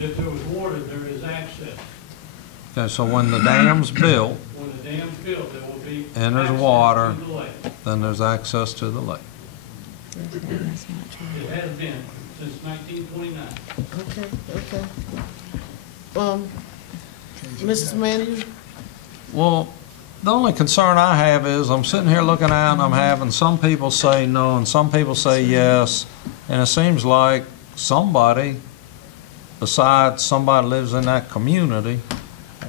If there was water, there is access. Okay, so when the dam's built When the dam's built, there will be. and there's access water, to the lake. then there's access to the lake. That's not true. It has been since 1929. Okay. Mrs. Manning, Well, the only concern I have is I'm sitting here looking at and I'm having some people say no and some people say yes. And it seems like somebody, besides somebody lives in that community,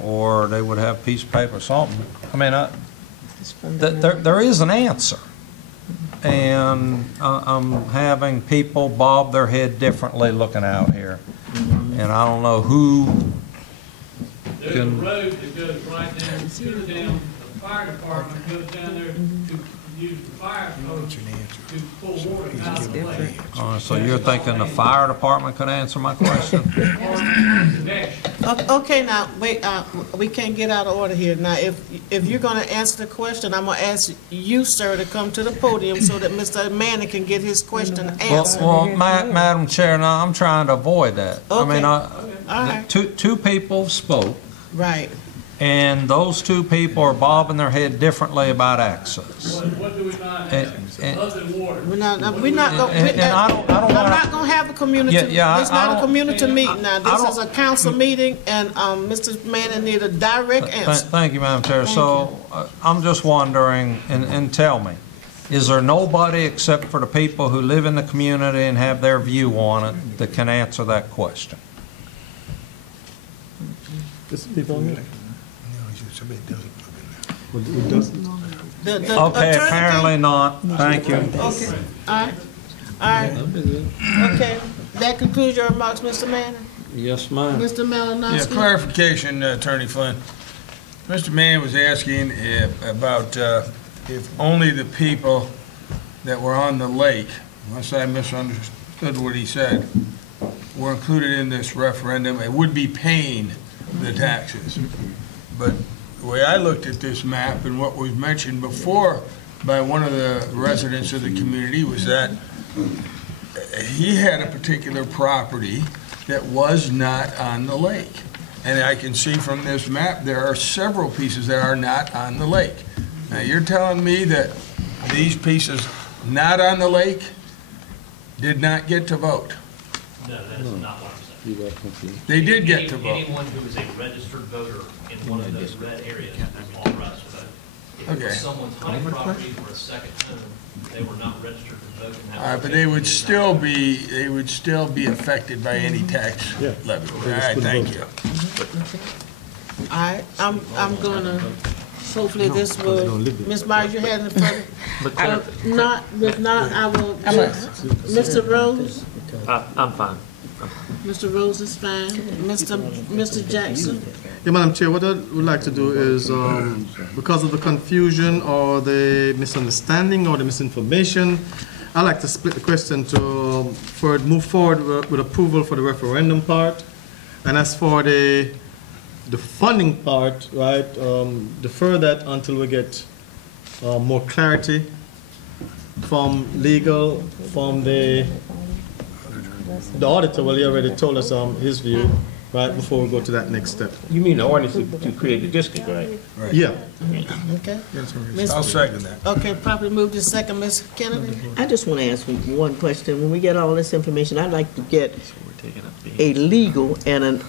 or they would have a piece of paper or something. I mean, It's fundamental. there is an answer. And I'm having people bob their head differently looking out here. And I don't know who There's a road that goes right down to the dam. The fire department goes down there to use the fire hose to pull water out of the lake. so you're thinking the fire department could answer my question? okay, now, wait, we can't get out of order here. Now, if you're gonna answer the question, I'm gonna ask you, sir, to come to the podium so that Mr. Manning can get his question answered. Well, Madam Chair, no, I'm trying to avoid that. I mean, All right. two people spoke, Right. and those two people are bobbing their head differently about access. What do we not have, other than water? We're not gonna, And I don't I'm wanna- not gonna have a community, Yeah, it's I not a don't- community meeting now. I This don't- is a council meeting, and, Mr. Manning need a direct answer. Thank you, Madam Chair. So I'm just wondering, and tell me, is there nobody except for the people who live in the community and have their view on it that can answer that question? The Okay, attorney apparently not. Thank you. Okay, all right. Okay, that concludes your remarks, Mr. Manning? Yes, ma'am. Mr. Yeah, Malinowski? clarification, Attorney Flynn. Mr. Mann was asking about if only the people that were on the lake, unless I misunderstood what he said, were included in this referendum, it would be paying the taxes. But the way I looked at this map and what was mentioned before by one of the residents of the community was that he had a particular property that was not on the lake. And I can see from this map, there are several pieces that are not on the lake. Now, you're telling me that these pieces not on the lake did not get to vote? No, that is not what I'm saying. They did get to vote. Anyone who is a registered voter in one of those red areas is authorized to vote. If it Okay. was someone's hunting property or a second home, they were not registered to vote. and that All right, was but okay. they would still be affected by any tax levy. All right, thank you. All right, I'm gonna, hopefully this will, Ms. Myers, you had any further? If not, I will, Mr. Rose? I'm fine. Mr. Rose is fine. Mr. Jackson? Yeah, Madam Chair, what I would like to do is, because of the confusion or the misunderstanding or the misinformation, I'd like to split the question to move forward with approval for the referendum part. And as for the funding part, right, defer that until we get more clarity from legal, from the auditor. Well, he already told us his view, right, before we go to that next step. You mean the ordinance to create the district, right? Yeah. Okay. I'll second that. Okay, properly moved in second, Ms. Kennedy? I just want to ask one question. When we get all this information, I'd like to get a legal and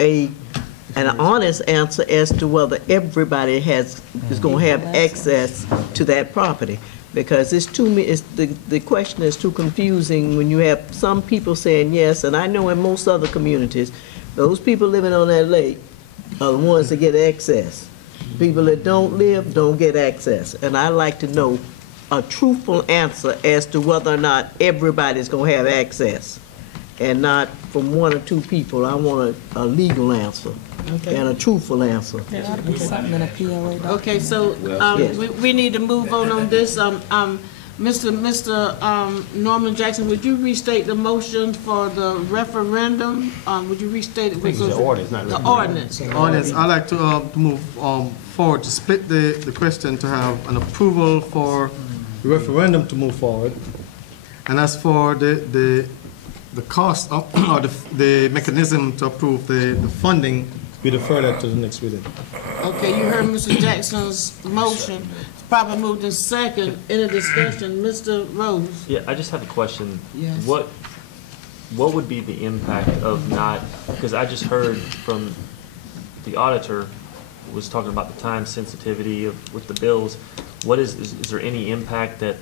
an honest answer as to whether everybody is going to have access to that property. Because the question is too confusing when you have some people saying yes, and I know in most other communities, those people living on that lake are the ones that get access. People that don't live don't get access. And I'd like to know a truthful answer as to whether or not everybody's going to have access, and not from one or two people. I want a legal answer and a truthful answer. There ought to be something in a POA document. Okay, so, Yes. we need to move on this. Mr. Norman Jackson, would you restate the motion for the referendum? Would you restate it? It's the ordinance, not The referendum. ordinance. I'd like to move forward to split the question to have an approval for the referendum to move forward. And as for the cost of, or the mechanism to approve the funding, we defer that to the next reading. Okay, you heard Mr. Jackson's motion. It's probably moved in second. Any discussion? Mr. Rose? Yeah, I just have a question. Yes. What would be the impact of not, because I just heard from the auditor was talking about the time sensitivity with the bills. What is there any impact that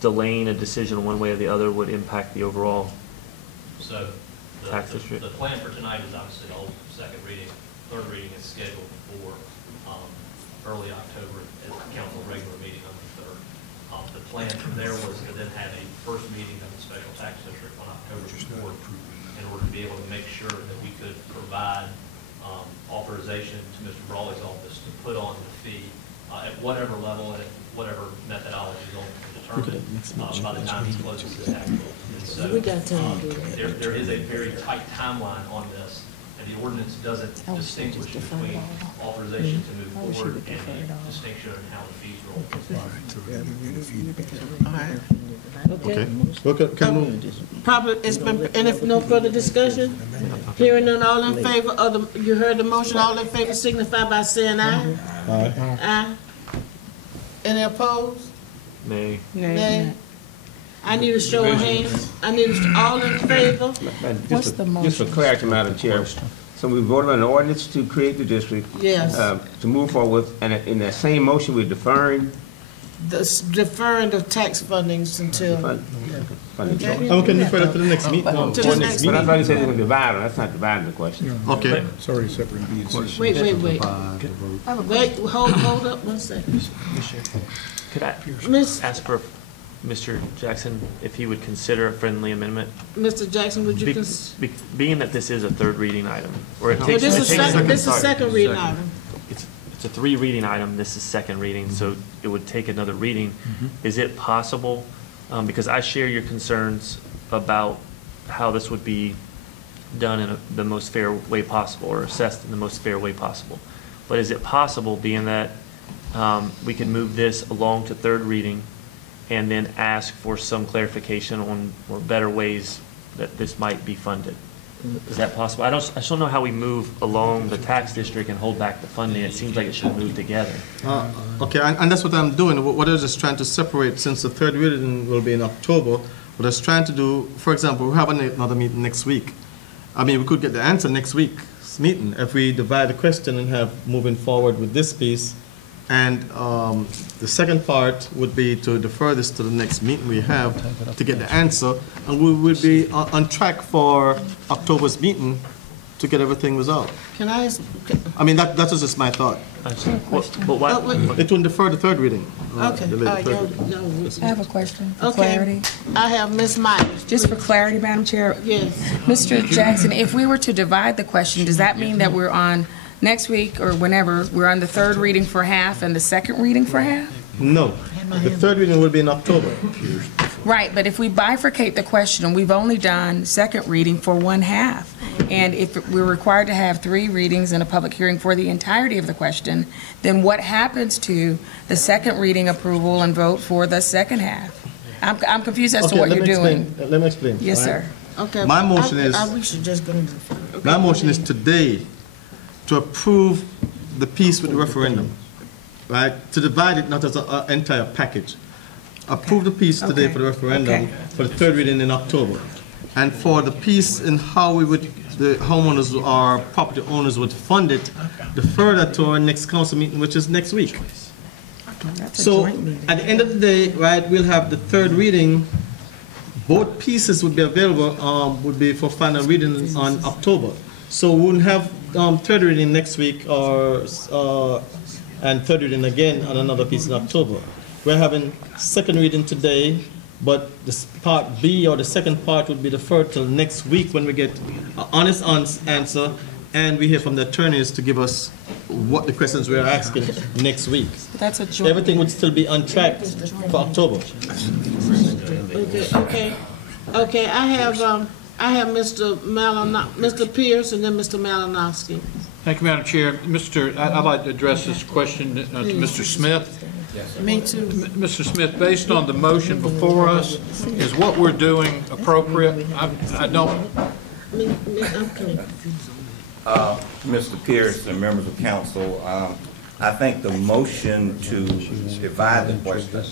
delaying a decision one way or the other would impact the overall So tax district? The plan for tonight is obviously the whole second reading. Third reading is scheduled for early October at the council regular meeting on the 3rd. The plan from there was to then have a first meeting of the special tax district on October 4th in order to be able to make sure that we could provide authorization to Mr. Brawley's office to put on the fee at whatever level and at whatever methodology is ultimately determined by the time he closes the tax bill. And so We got time to do that. there is a very tight timeline on this, and the ordinance doesn't distinguish between authorization to move forward and the distinction in how the fees roll. Okay. Probably, it's been, and if no further discussion, hearing none, all in favor of the, you heard the motion, all in favor signify by saying aye. Aye. Aye. Any opposed? Nay. Nay. I need a show of hands. I need all in favor. Just for clarity, Madam Chair, so we voted on an ordinance to create the district. Yes. To move forward, and in that same motion, we're deferring. Deferring the tax fundings until. And we can defer that to the next meeting. To the next But I thought you said they were divided, that's not dividing the question. Okay. Sorry, separate B and C. Wait. Hold up one second. Could I Miss- ask for Mr. Jackson if he would consider a friendly amendment? Mr. Jackson, would you Being that this is a third reading item, or it Yeah, takes. this is second sorry, reading item. It's a 3 reading item, this is second reading, so it would take another reading. Is it possible, because I share your concerns about how this would be done in the most fair way possible, or assessed in the most fair way possible, but is it possible, being that we could move this along to third reading and then ask for some clarification on, or better ways that this might be funded? Is that possible? I just don't know how we move along the tax district and hold back the funding. It seems like it should move together. Okay, and that's what I'm doing. What I was just trying to separate, since the third reading will be in October, what I was trying to do, for example, we have another meeting next week. I mean, we could get the answer next week's meeting if we divide the question and have moving forward with this piece. And the second part would be to defer this to the next meeting we have to get the answer. And we will be on track for October's meeting to get everything resolved. Can I ask? I mean, that was just my thought. But why? It will defer the third reading. Okay. I have a question for Okay. clarity. I have Ms. Myers. Just for clarity, Madam Chair. Yes. Mr. Jackson, if we were to divide the question, does that mean that we're on next week or whenever, we're on the third reading for half and the second reading for half? No, the third reading will be in October. Right, but if we bifurcate the question, we've only done second reading for one half. And if we're required to have 3 readings and a public hearing for the entirety of the question, then what happens to the second reading approval and vote for the second half? I'm confused as to what you're doing. Let me explain. Yes, right? sir. Okay. My motion is, we should just go into the. my motion is today to approve the piece with the referendum, right? To divide it not as an entire package. Approve the piece today for the referendum for the third reading in October. And for the piece in how we would, the homeowners or property owners would fund it, defer that to our next council meeting, which is next week. So at the end of the day, right, we'll have the third reading. Both pieces would be available, would be for final reading on October. So we wouldn't have third reading next week and third reading again on another piece in October. We're having second reading today, but the part B or the second part would be deferred till next week when we get an honest answer and we hear from the attorneys to give us what the questions we're asking next week. That's a joint. Everything would still be on track for October. Okay, I have Mr. Pierce and then Mr. Malinowski. Thank you, Madam Chair. I'd like to address this question to Mr. Smith. Me too. Mr. Smith, based on the motion before us, is what we're doing appropriate? I don't, Okay. Mr. Pierce and members of council, I think the motion to divide the question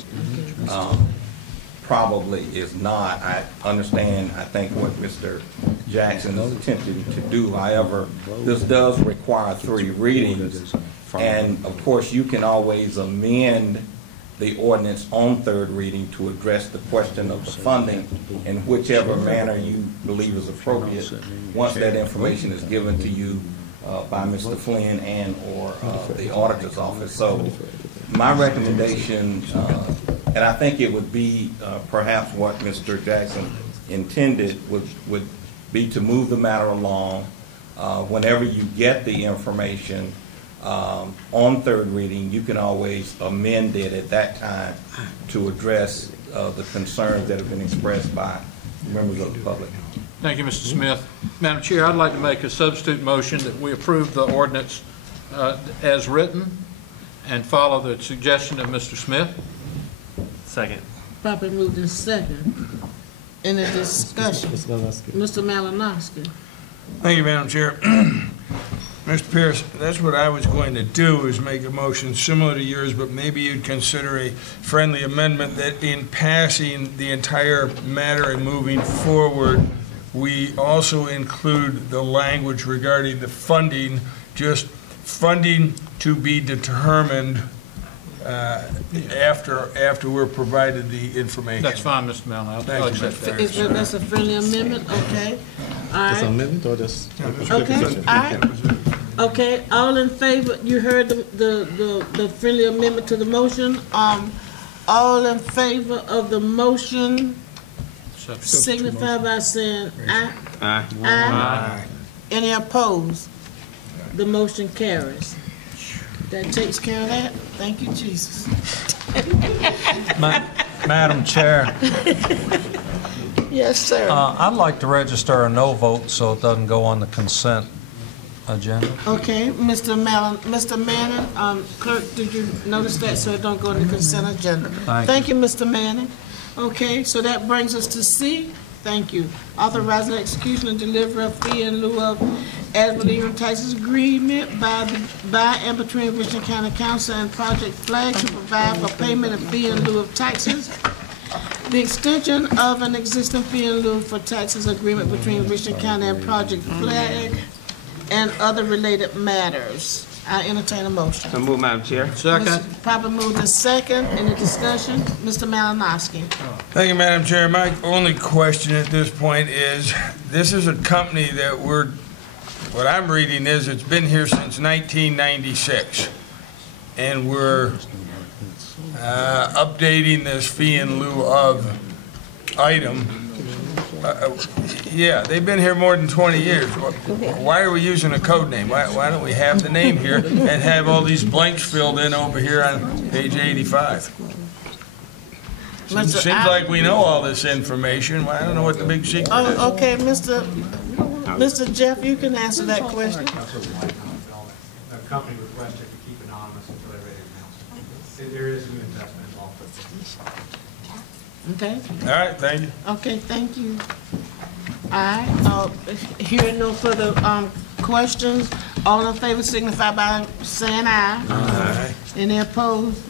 probably is not. I understand, I think, what Mr. Jackson is attempting to do. However, this does require 3 readings. And of course, you can always amend the ordinance on 3rd reading to address the question of the funding in whichever manner you believe is appropriate, once that information is given to you by Mr. Flynn and or the auditor's office. So my recommendation, and I think it would be perhaps what Mr. Jackson intended, would be to move the matter along. Whenever you get the information on 3rd reading, you can always amend it at that time to address the concerns that have been expressed by members of the public. thank you, Mr. Smith. Madam Chair, I'd like to make a substitute motion that we approve the ordinance as written and follow the suggestion of Mr. Smith. Second. Properly moved in second. Any discussion? Mr. Malinowski. Thank you, Madam Chair. Mr. Pierce, that's what I was going to do, is make a motion similar to yours, but maybe you'd consider a friendly amendment that in passing the entire matter and moving forward, we also include the language regarding the funding, just funding to be determined after we're provided the information. That's fine, Mr. Mallon. Thank you, Mr. Pierce. That's a friendly amendment, okay? All Just right. amendment or just? Okay, all right. Okay, all in favor, you heard the friendly amendment to the motion. All in favor of the motion, signify by saying aye. Aye. Aye. Any opposed? The motion carries. That takes care of that. Thank you, Jesus. Madam Chair, Yes, sir. I'd like to register a no vote so it doesn't go on the consent agenda. Okay, Mr. Manning, clerk, did you notice that, so it don't go on the consent agenda? Thank you, Mr. Manning. Okay, so that brings us to C. Thank you. Authorizing the execution and delivery of fee in lieu of ad valorem taxes agreement by and between Richland County Council and Project Flag to provide for payment of fee in lieu of taxes. The extension of an existing fee in lieu for taxes agreement between Richland County and Project Flag and other related matters. I entertain a motion. So move, Madam Chair. Second. Proper moved in second. Any discussion? Mr. Malinowski. Thank you, Madam Chair. My only question at this point is, this is a company that what I'm reading is it's been here since 1996, and we're updating this fee in lieu of item. Yeah, they've been here more than 20 years. Why are we using a code name? Why don't we have the name here and have all these blanks filled in over here on page 85? Seems like we know all this information. Well, I don't know what the big secret is. Oh, okay, Mr. Jeff, you can answer that question. The company requested to keep anonymous until they're ready to announce. There is new investment involved. Okay. All right, thank you. Okay, thank you. All right, hearing no further questions, all in favor signify by saying aye. Aye. Any opposed?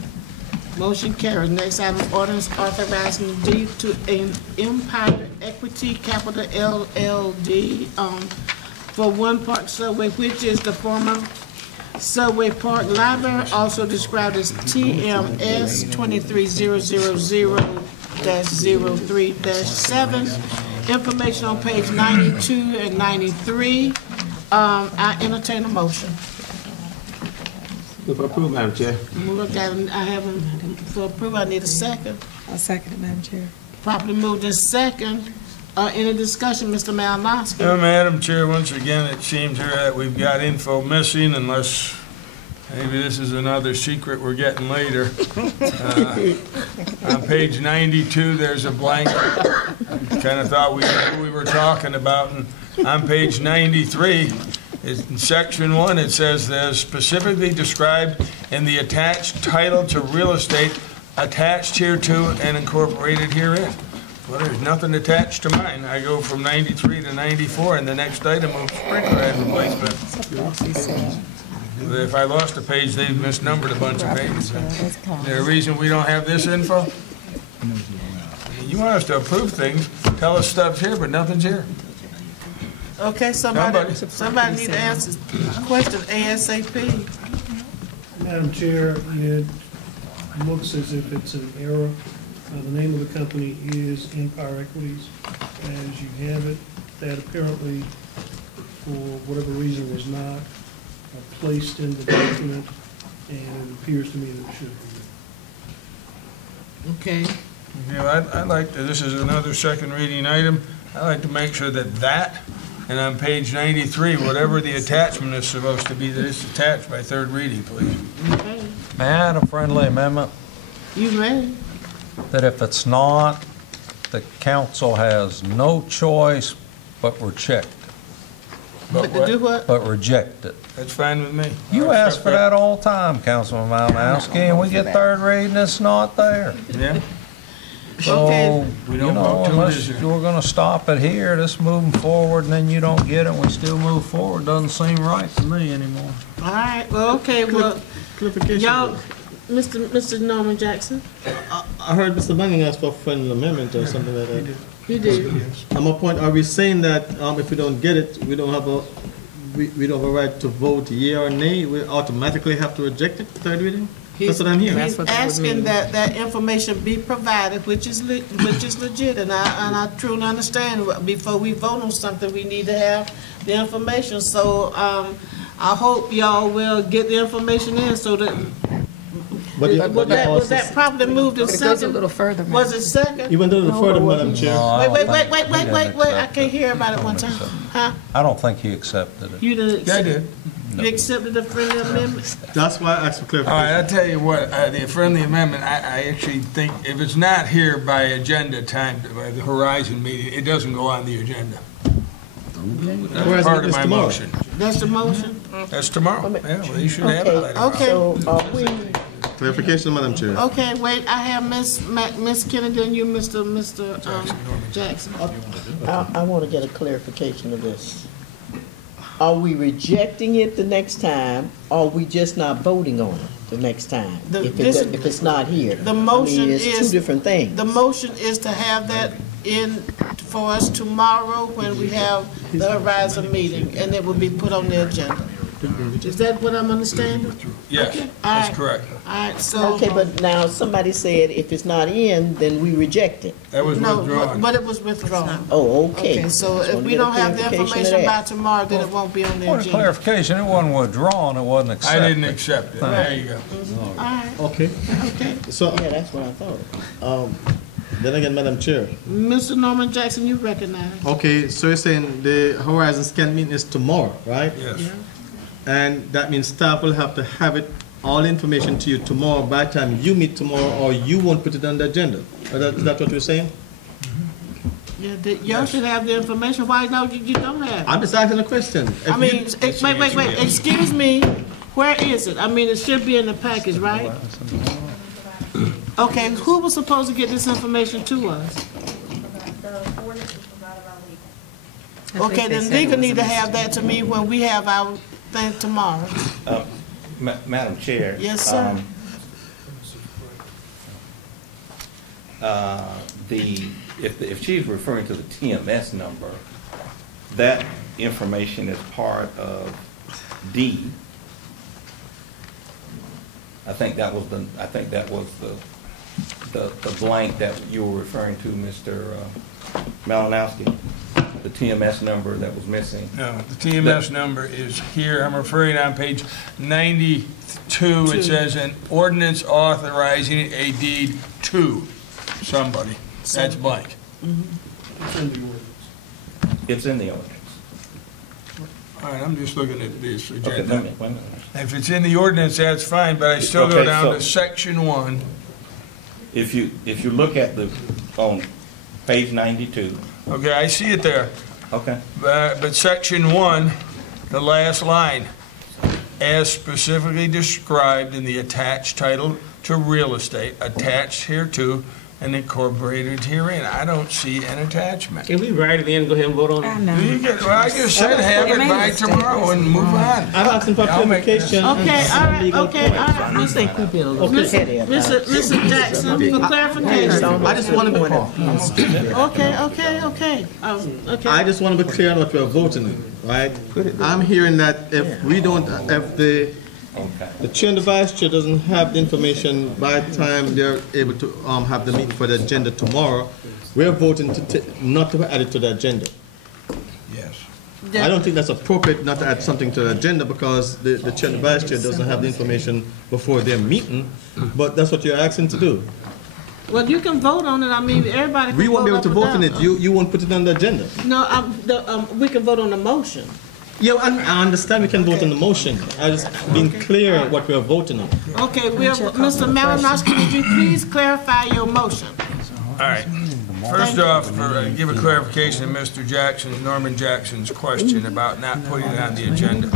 Motion carries. Next item, ordinance authorizing the deed to Empire Equity Capital LLD for One Park Subway, which is the former Subway Park Library, also described as TMS 23000-03-7. Information on page 92 and 93. I entertain a motion. Move for approval, Madam Chair. I have for approval. I need a second. I'll second it, Madam Chair. Properly moved in second. Any discussion, Mr. Malinowski? Madam Chair, once again, it seems here that we've got info missing, unless maybe this is another secret we're getting later. On page 92, there's a blank. Kind of thought we knew who we were talking about. And on page 93, in section 1, it says there's specifically described in the attached title to real estate attached here to and incorporated herein. Well, there's nothing attached to mine. I go from 93 to 94, and the next item of sprinkler head replacement. If I lost a page, they've misnumbered a bunch of pages. Is there a reason we don't have this info? You want us to approve things, tell us stuff's here, but nothing's here. Okay, somebody need to answer the question ASAP. Madam Chair, it looks as if it's an error. The name of the company is Empire Equities, as you have it. That apparently, for whatever reason, was not placed in the document, and it appears to me that it should be. Okay. You know, I'd like to, this is another second reading item. I'd like to make sure that, and on page 93, whatever the attachment is supposed to be, that it's attached by third reading, please. Okay. May I add a friendly amendment? You may. That if it's not, the council has no choice but reject it. But to do what? But reject it. That's fine with me. You ask for that all the time, Councilman Malinowski, and we get third reading, it's not there. Yeah. So, Okay. We you don't know, vote till it unless is here. you're gonna stop it here, this moving forward, and then you don't get it, and we still move forward, doesn't seem right to me anymore. All right, well, okay, well, Clarification. y'all, Mr. Norman Jackson, I heard Mr. Bunning ask for a friendly amendment or something like that. you did. On my point, are we saying that if we don't get it, we don't have a right to vote yea or nay? We automatically have to reject it, third reading? That's what I'm hearing. He's asking that information be provided, which is legit, and I truly understand. Before we vote on something, we need to have the information. So I hope y'all will get the information in so that. Was that properly moved in second? It goes a little further, ma'am. Was it second? You went a little further, Madam Chair. Wait, I can't hear about it one time. Huh? I don't think he accepted it. You didn't Yeah, I accept, did. you accepted the friendly amendment? That's why I asked for All clarification. right, I'll tell you what, the friendly amendment, I actually think if it's not here by agenda time, by the Horizon meeting, it doesn't go on the agenda. That's part of my motion. That's the motion? That's tomorrow. Yeah, well, you should have it later on. Okay. So Clarification, Madam Chair. Okay, wait, I have Miss Kennedy and you, Mr. Jackson. I want to get a clarification of this. Are we rejecting it the next time, or are we just not voting on it the next time? If it's not here? The motion I mean, it's two different things. The motion is to have that in for us tomorrow when we have the Horizon meeting, and it will be put on the agenda. Is that what I'm understanding? Yes, All that's right. correct. All right, so. Okay, but now somebody said if it's not in, then we reject it. That was No, withdrawn. but it was withdrawn. Oh, okay. Okay, so Just if wanna we get a don't have the clarification of information by that. tomorrow, then it won't be on the Point of agenda. clarification, it wasn't withdrawn, it wasn't accepted. I didn't accept it. There you go. All right, Okay. okay. So, Yeah, that's what I thought. then again, Madam Chair. Mr. Norman Jackson, you recognize. Okay, so you're saying the Horizon Scan meeting is tomorrow, right? Yes. And that means staff will have to have it, all information to you tomorrow by the time you meet tomorrow, or you won't put it on the agenda. Is that what you're saying? Yeah, y'all should have the information. Why no, you don't have it? I'm just asking a question. If I mean, you- wait, excuse me, where is it? I mean, it should be in the package, right? Okay, who was supposed to get this information to us? The ordinance was provided by legal. Okay, then legal need to have that to me when we have our thing tomorrow. Madam Chair. Yes, sir. If she's referring to the TMS number, that information is part of D. I think that was the blank that you were referring to, Mr. Malinowski, the TMS number that was missing. No, the TMS number is here. I'm referring on page 92. It says an ordinance authorizing a deed to somebody. That's blank. It's in the ordinance. It's in the ordinance. All right, I'm just looking at this Okay, agenda. wait a minute. If it's in the ordinance, that's fine, but I still go Okay, down so- to section 1. If you look at on page 92, Okay, I see it there. okay, But section 1, the last line, as specifically described in the attached title to real estate, attached hereto and incorporated herein. I don't see an attachment. Can we write it in and go ahead and vote on it? I know. Well, I just said have it by tomorrow and move on. I'm asking for I'll make this- clarification. Okay, all right, legal okay, all right. I think we've been a little petty about it. Mr. Jackson, for clarification. I just want to be, Okay. Okay. I just want to be clear on what we're voting on, right? I'm hearing that if we don't, if the chair and the vice chair doesn't have the information by the time they're able to have the meeting for the agenda tomorrow, we're voting not to add it to the agenda. Yes. I don't think that's appropriate not to add something to the agenda because the chair and the vice chair doesn't have the information before their meeting, but that's what you're asking to do. Well, you can vote on it, I mean, everybody can vote. We won't be able to up or vote on down. it, you won't put it on the agenda. No, we can vote on the motion. Yeah, I understand we can vote on the motion. I just being clear what we're voting on. Okay, Mr. Malinowski, would you please clarify your motion? All right. First off, give a clarification to Mr. Jackson, Norman Jackson's question about not putting it on the agenda.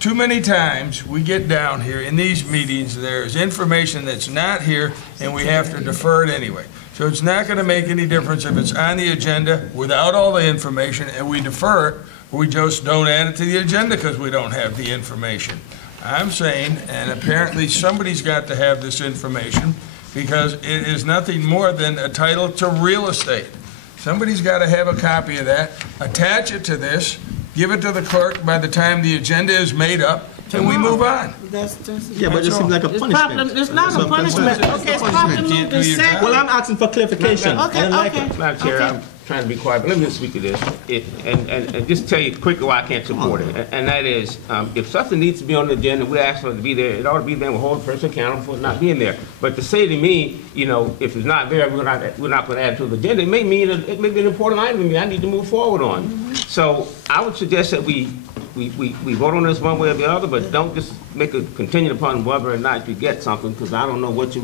Too many times, we get down here, in these meetings, there's information that's not here, and we have to defer it anyway. So it's not gonna make any difference if it's on the agenda without all the information, and we defer it, or we just don't add it to the agenda because we don't have the information. I'm saying, and apparently somebody's got to have this information, because it is nothing more than a title to real estate. Somebody's got to have a copy of that, attach it to this, give it to the clerk by the time the agenda is made up, and we move on. Yeah, but it seems like a punishment. It's not a punishment. Okay, it's properly moved and second. Well, I'm asking for clarification. Okay, Madam Chair, I'm trying to be quiet, but let me speak to this. And just tell you quickly why I can't support it. And that is, if something needs to be on the agenda, we ask for it to be there. It ought to be there. We'll hold the person accountable for it not being there. But to say to me, if it's not there, we're not going to add it to the agenda, it may mean it may be an important item to me I need to move forward on. So I would suggest that we vote on this one way or the other, but don't just make it contingent upon whether or not you get something, because I don't know what you're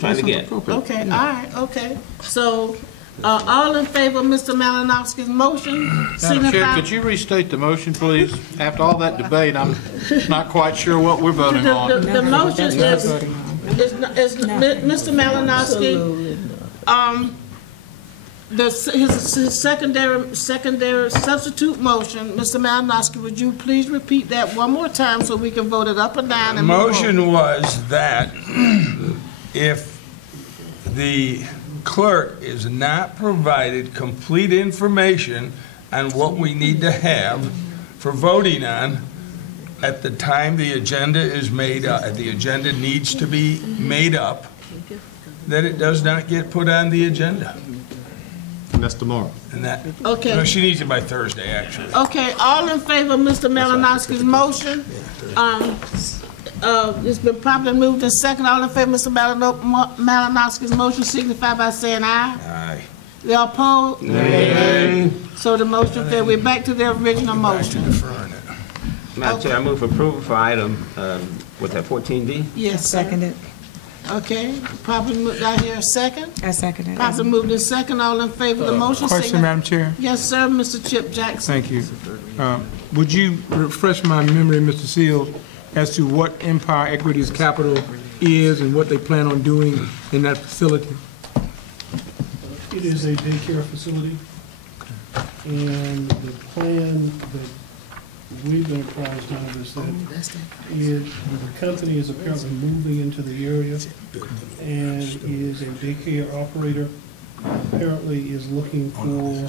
trying to get. Okay, all right, okay. So, all in favor of Mr. Malinowski's motion? Madam Chair, signify- could you restate the motion, please? After all that debate, I'm not quite sure what we're voting on. The motion is Mr. Malinowski, his secondary substitute motion, Mr. Malinowski, would you please repeat that one more time so we can vote it up and down? The and move on? motion was that if the clerk is not provided complete information on what we need to have for voting on at the time the agenda is made up, the agenda needs to be made up, that it does not get put on the agenda. And that's tomorrow. And that, Okay. no, she needs it by Thursday, actually. Okay, all in favor of Mr. Malinowski's motion? It's been properly moved and second. All in favor of Mr. Malinowski's motion signify by saying aye. Aye. They are opposed? Nay. So the motion failed. We're back to the original motion. Madam Chair, I move for approval for item, what's that, 14D? Yes, Seconded. okay. Properly moved, I hear a second. I seconded. Properly moved and second. All in favor of the motion Question, signify. Madam Chair? Yes, sir, Mr. Chip Jackson. Thank you. Would you refresh my memory, Mr. Seals, as to what Empire Equities Capital is and what they plan on doing in that facility? It is a daycare facility, and the plan that we've been apprised of is that the company is apparently moving into the area and is a daycare operator. Apparently is looking for,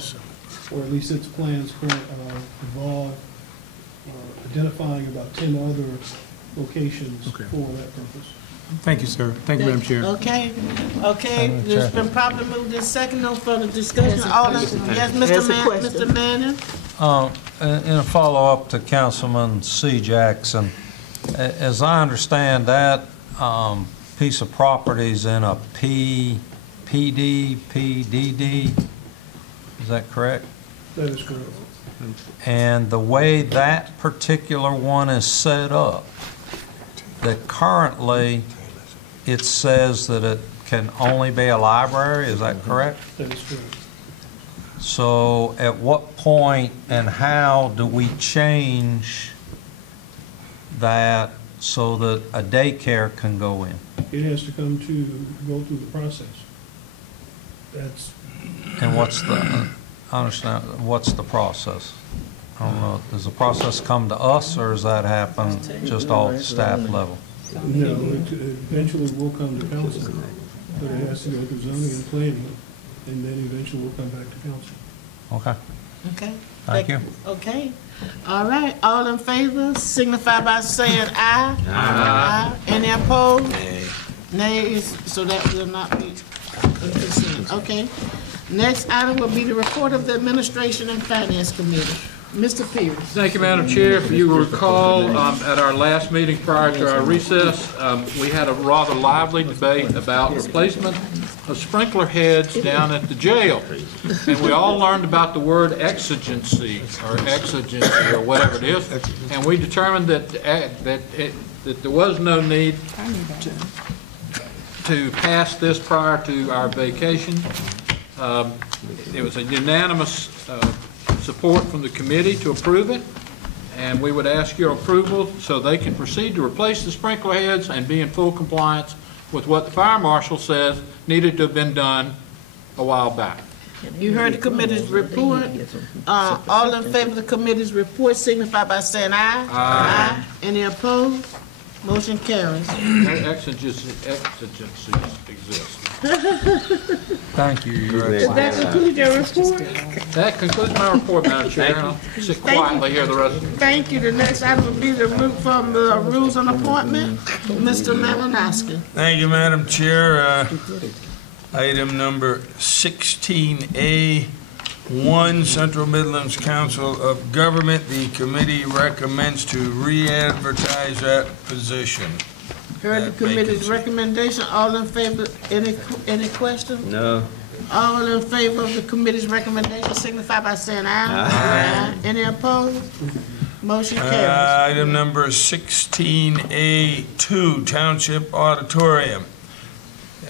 or at least its plans involve identifying about 10 other locations for that purpose. Thank you, sir. Thank you, Madam Chair. Okay, it's been properly moved and second. No further discussion. All in, yes, Mr. Manning? In a follow-up to Councilman C. Jackson, as I understand that piece of property is in a PDD, is that correct? That is correct. And the way that particular one is set up, that currently it says that it can only be a library, is that correct? That is correct. So at what point and how do we change that so that a daycare can go in? It has to go through the process. That's, And what's the, I understand, what's the process? I don't know, does the process come to us or does that happen just all at staff level? no, it eventually will come to council, but it has to go through zoning and planning, and then eventually will come back to council. Okay, Okay. thank you. Okay. All right, all in favor, signify by saying aye. Aye. Any opposed? Nays, so that will not be consent. Okay. Next item will be the report of the Administration and Finance Committee. Mr. Pierce. Thank you, Madam Chair. If you recall, at our last meeting prior to our recess, we had a rather lively debate about replacement of sprinkler heads down at the jail. And we all learned about the word exigency or whatever it is. And we determined that there was no need to pass this prior to our vacation. It was a unanimous support from the committee to approve it, and we would ask your approval so they can proceed to replace the sprinkler heads and be in full compliance with what the fire marshal says needed to have been done a while back. You heard the committee's report. All in favor of the committee's report signify by saying aye. Aye. Any opposed? Motion carries. No exigencies exist. Thank you, Your Does that conclude your report? That concludes my report, Madam Chair. I'll sit quietly here the rest of the Thank you. The next item will be the root from the rules and appointment. Mr. Malinowski. Thank you, Madam Chair. Item number 16A1, Central Midlands Council of Government. The committee recommends to re-advertise that position. Heard the committee's recommendation. All in favor, any questions? No. All in favor of the committee's recommendation signify by saying aye. Aye. Any opposed? Motion carries. Item number 16A2, Township Auditorium.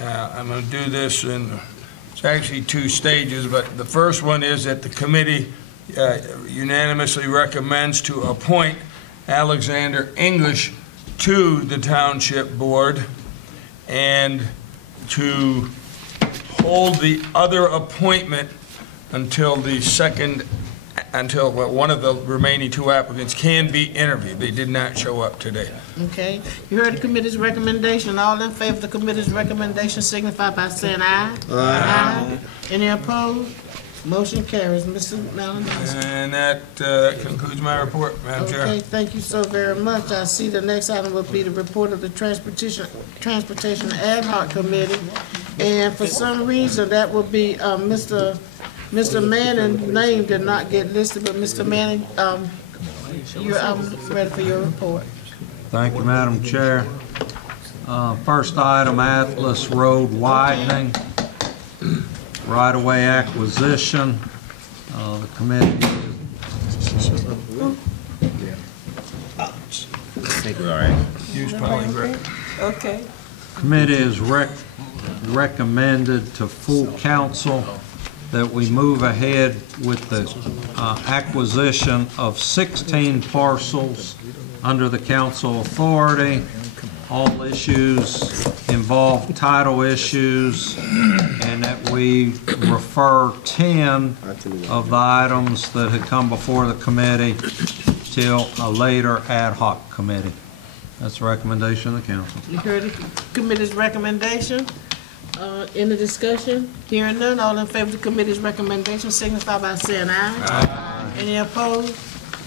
I'm going to do this in, it's actually two stages, but the first one is that the committee unanimously recommends to appoint Alexander English to the Township Board and to hold the other appointment until one of the remaining two applicants can be interviewed. They did not show up today. Okay. You heard the committee's recommendation. All in favor of the committee's recommendation signify by saying aye. Aye. Any opposed? Motion carries. Mr. Malinowski. And that concludes my report, Madam Chair. Okay, thank you so very much. I see the next item will be the report of the Transportation Ad Hoc Committee. And for some reason, that will be Mr. Manning's name did not get listed, but Mr. Manning, I'm ready for your report. Thank you, Madam Chair. First item, Atlas Road widening, right-of-way acquisition. The committee. Use polygraph. Okay. Committee has recommended to full council that we move ahead with the acquisition of 16 parcels under the council authority. All issues involve title issues, and that we refer 10 of the items that had come before the committee till a later ad hoc committee. That's the recommendation of the council. You heard the committee's recommendation. In the discussion, hearing none, all in favor of the committee's recommendation signify by saying aye. Aye. Any opposed?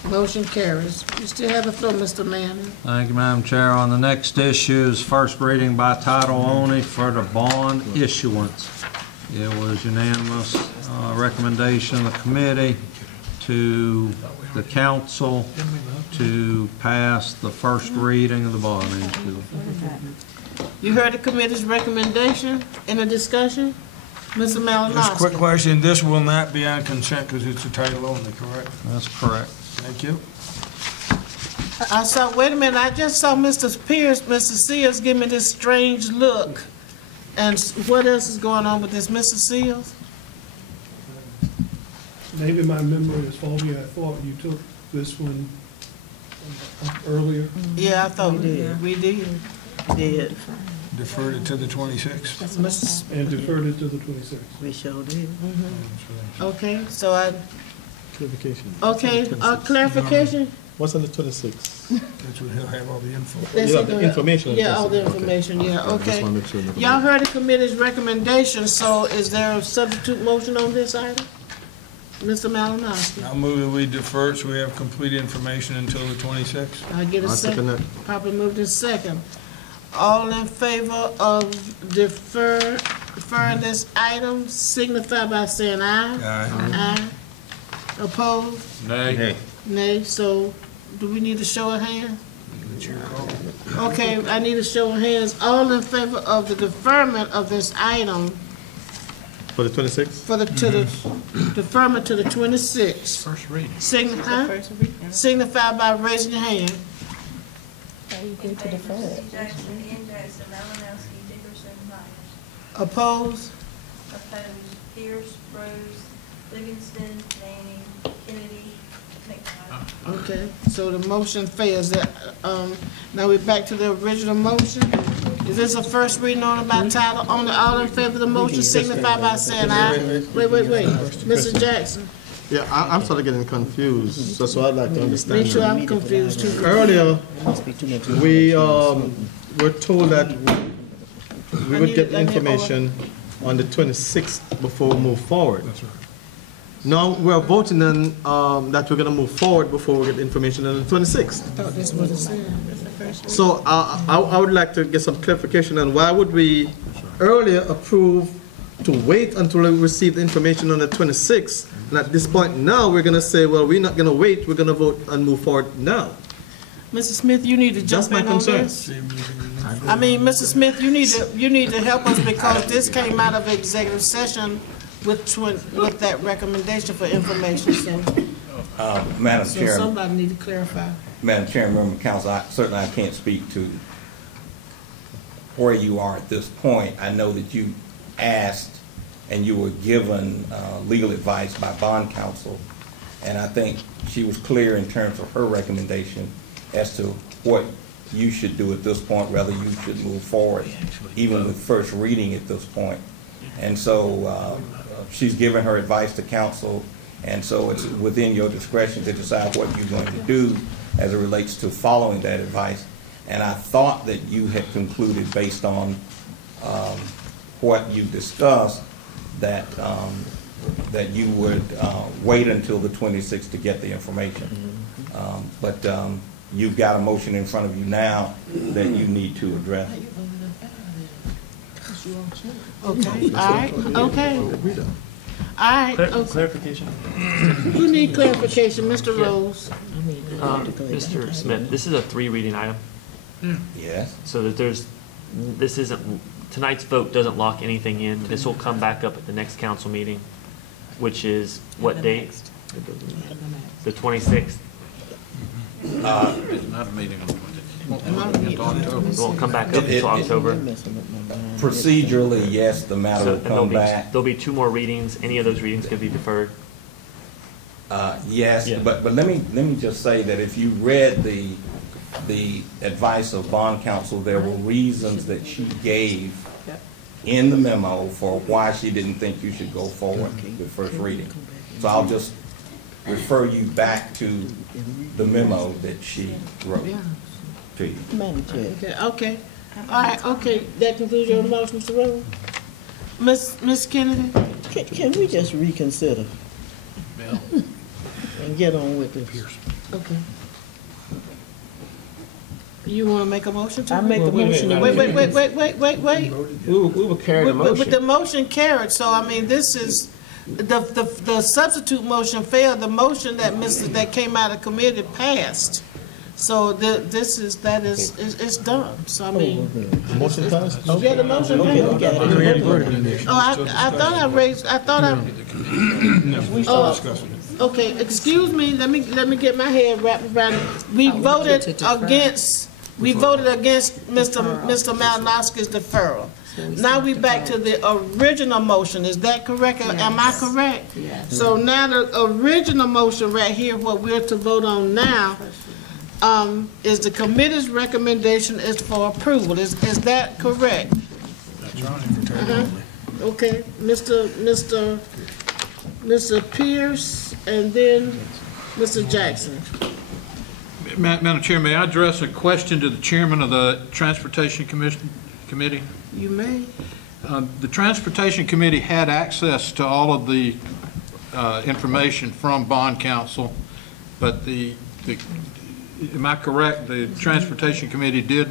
Motion carries. You still have the floor, Mr. Manning. Thank you, Madam Chair. On the next issue is first reading by title only for the bond issuance. It was unanimous recommendation of the committee to the council to pass the first reading of the bond issue. You heard the committee's recommendation in the discussion? Mr. Just a quick Malinowski. question, this will not be on consent because it's a title only, correct? That's correct. Thank you. I saw, wait a minute, I just saw Mr. Seals give me this strange look. And what else is going on with this, Mr. Seals? Maybe my memory is faulty. I thought you took this one earlier. Yeah, I thought we did. Did. Deferred it to the 26th. And deferred it to the 26th. We sure did. Okay, so I, Clarification. okay, clarification? What's on the 26th? That's what he'll have all the info. That's Yeah, it, the information. Yeah, all the information, yeah, I just okay. wanna make sure. Y'all heard the committee's recommendation, so is there a substitute motion on this item? Mr. Malinowski? I'll move that we defer so we have complete information until the 26th. I get a I'll second second. that. Properly moved in second. All in favor of deferring this item, signify by saying aye. Aye. Aye. Opposed? Nay. Nay. So, do we need a show of hands? Okay, I need a show of hands. All in favor of the deferment of this item For the 26th? for the, to the, deferment to the 26th. First reading. Signify by raising your hand. In favor, Mrs. Jackson, Ian Jackson, Malinowski, Dickerson, Myers. Opposed? Opposed, Pierce, Rose, Livingston, Manning, Kennedy, McDonough. Okay, so the motion fails. Now we're back to the original motion. Is this a first reading on it by title? Only all in favor of the motion signify by saying aye. Wait. Mr. Jackson. Yeah, I'm sort of getting confused, so I'd like to understand. Me too, I'm confused too. Earlier, we were told that we would get information on the 26th before we move forward. Now, we're voting on that we're going to move forward before we get information on the 26th. I thought this was the same. So I would like to get some clarification on why would we earlier approve to wait until we receive the information on the 26th, and at this point now, we're going to say, well, we're not going to wait, we're going to vote and move forward now. Mr. Smith, you need to jump in on this. I mean, Mr. Smith, you need to help us because this came out of executive session with that recommendation for information, so. Madam So Chair, somebody need to clarify. Madam Chair, member of council, certainly I can't speak to where you are at this point. I know that you asked and you were given legal advice by bond counsel, and I think she was clear in terms of her recommendation as to what you should do at this point, whether you should move forward, even with first reading at this point. And so she's given her advice to council, and so it's within your discretion to decide what you're going to do as it relates to following that advice. And I thought that you had concluded based on what you discussed that that you would wait until the 26th to get the information. But you've got a motion in front of you now that you need to address. Okay, all right, okay. All right, okay. Clarification? Who need clarification, Mr. Rose? Mr. Smith, this is a 3-reading item. Yes. So that this isn't, tonight's vote doesn't lock anything in. This will come back up at the next council meeting, which is what date? The 26th. It's not a meeting on the 26th. It won't come back up until October. Procedurally, yes, the matter will come back. There'll be 2 more readings. Any of those readings could be deferred. Yes, Yeah. but let me just say that if you read the advice of bond counsel, there were reasons that she gave in the memo for why she didn't think you should go forward with first reading. So I'll just refer you back to the memo that she wrote to you. Okay. All right, okay, that concludes your motion, Mr. Rose. Ms. Kennedy? Can we just reconsider? And get on with this? Okay. You want to make a motion to? I make the motion. Wait. We will carry the But motion. the motion carried, so I mean, this is, the substitute motion failed, the motion that came out of committee passed. So this is, it's done. So I mean. The motion passed? Yeah, the motion. Okay, we got it. Oh, I thought I raised, okay, excuse me, let me get my head wrapped around it. We voted against Mr. Malinowski's deferral. Now we back to the original motion, is that correct? Am I correct? Yes. So now the original motion right here, what we're to vote on now, is the committee's recommendation is for approval, is that correct? That's right. Okay, Mr. Pierce, and then Mr. Jackson. Madam Chair, may I address a question to the chairman of the Transportation Committee? You may. The Transportation Committee had access to all of the information from bond counsel, but am I correct, the Transportation Committee did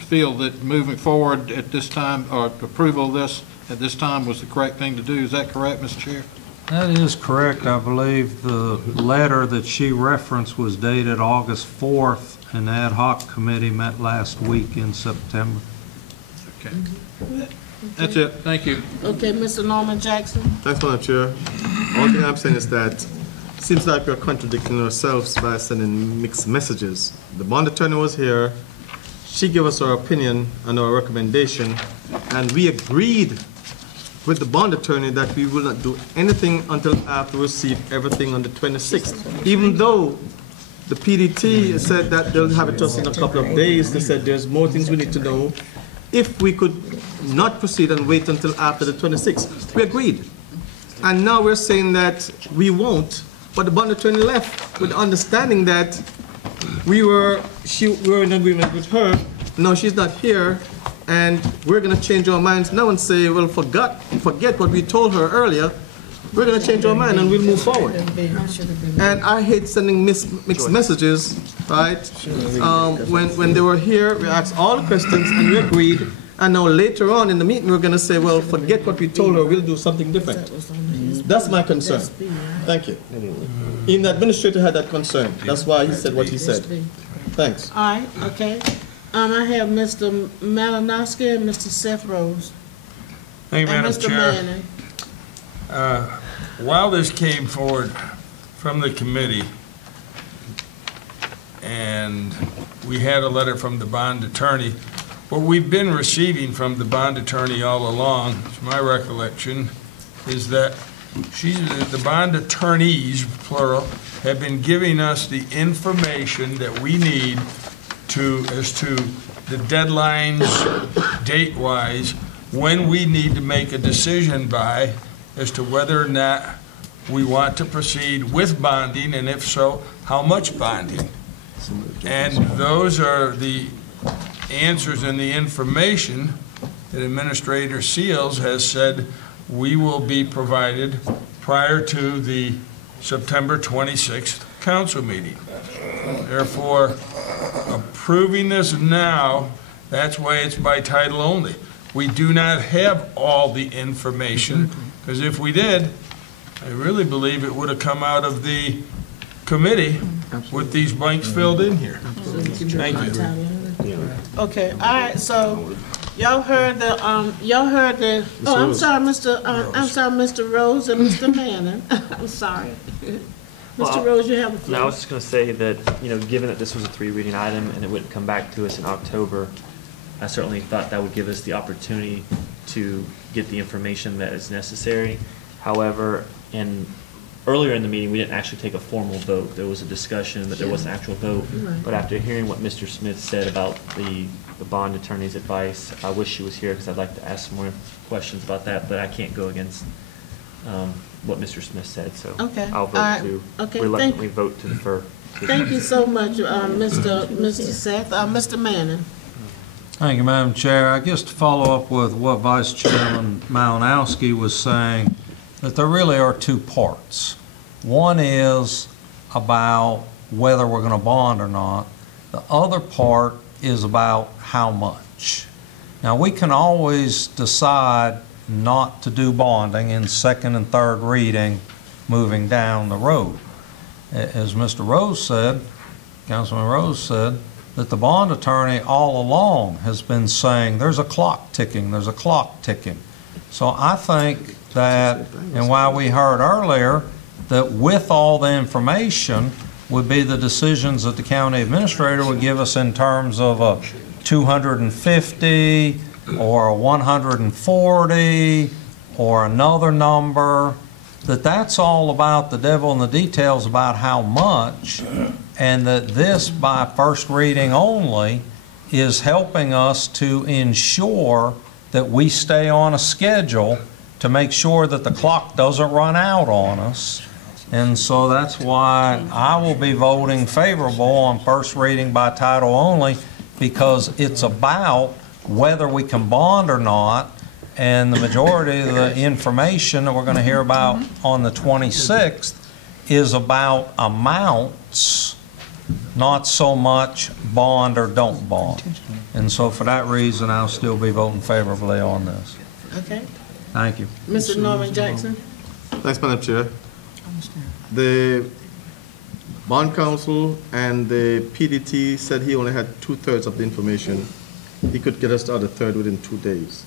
feel that moving forward at this time, or approval of this at this time was the correct thing to do? Is that correct, Mr. Chair? That is correct. I believe the letter that she referenced was dated August 4th, and the ad hoc committee met last week in September. Okay. That's it. Thank you. Okay, Mr. Norman Jackson. Thanks, Madam Chair. One thing I'm saying is that it seems like we're contradicting ourselves by sending mixed messages. The bond attorney was here. She gave us our opinion and our recommendation, and we agreed with the bond attorney that we will not do anything until after we receive everything on the 26th. Even though the PDT said that they'll have it to us in a couple of days, they said there's more things we need to know. If we could not proceed and wait until after the 26th, we agreed. And now we're saying that we won't, but the bond attorney left with the understanding that we were in agreement with her. Now she's not here, and we're going to change our minds now and say, well, forget what we told her earlier. We're going to change our mind and we'll move forward. And I hate sending mixed messages, right? When they were here, we asked all the questions and we agreed. And now later on in the meeting, we're going to say, well, forget what we told her, we'll do something different. That's my concern. Thank you. Even the administrator had that concern. That's why he said what he said. Thanks. All right, okay. I have Mr. Malinowski and Mr. Seth Rose. Thank you, And Madam Mr. Chair. Manning. While this came forward from the committee, and we had a letter from the bond attorney, what we've been receiving from the bond attorney all along, to my recollection, is that the bond attorneys, plural, have been giving us the information that we need as to the deadlines, date-wise, when we need to make a decision by as to whether or not we want to proceed with bonding, and if so, how much bonding. And those are the answers and the information that Administrator Seals has said we will be provided prior to the September 26th council meeting. Therefore, approving this now, that's why it's by title only. We do not have all the information, because if we did, I really believe it would have come out of the committee with these blanks filled in here. Thank you. Okay, all right, so y'all heard the, oh, I'm sorry, Mr. Rose and Mr. Manning. I'm sorry. Mr. Rose, you have a floor. No, I was just going to say that, given that this was a 3-reading item and it wouldn't come back to us in October, I certainly thought that would give us the opportunity to get the information that is necessary. However, earlier in the meeting, we didn't actually take a formal vote. There was a discussion, but there was an actual vote. Right. But after hearing what Mr. Smith said about the bond attorney's advice, I wish she was here because I'd like to ask some more questions about that, but I can't go against what Mr. Smith said, so Okay. I'll vote to reluctantly vote to defer. Thank you so much, Mr. Seth. Mr. Manning. Thank you, Madam Chair. I guess to follow up with what Vice Chairman Malinowski was saying, that there really are two parts. One is about whether we're going to bond or not. The other part is about how much. Now, we can always decide not to do bonding in second and third reading moving down the road. As Mr. Rose said, Councilman Rose said, that the bond attorney all along has been saying, there's a clock ticking, there's a clock ticking. So I think that, and why we heard earlier, that with all the information would be the decisions that the county administrator would give us in terms of a 250 or a 140 or another number, that's all about the devil in the details about how much, and that this, by first reading only, is helping us to ensure that we stay on a schedule to make sure that the clock doesn't run out on us. And so that's why I will be voting favorable on first reading by title only, because it's about whether we can bond or not, and the majority of the information that we're going to hear about on the 26th is about amounts, not so much bond or don't bond. And so for that reason, I'll still be voting favorably on this. Okay. Thank you. Mr. Norman Jackson? Thanks, Madam Chair. The bond counsel and the PDT said he only had 2/3 of the information. He could get us the other third within 2 days.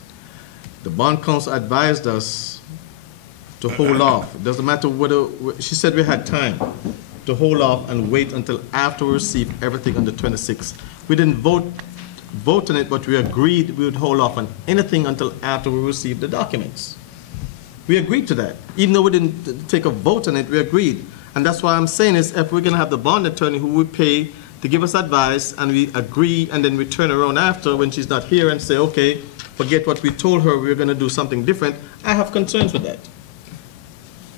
The bond counsel advised us to hold off. It doesn't matter whether, she said we had time to hold off and wait until after we receive everything on the 26th. We didn't vote on it, but we agreed we would hold off on anything until after we received the documents. We agreed to that. Even though we didn't take a vote on it, we agreed. And that's why I'm saying is, if we're going to have the bond attorney who would pay to give us advice, and we agree, and then we turn around after when she's not here and say, okay, forget what we told her, we're going to do something different, I have concerns with that.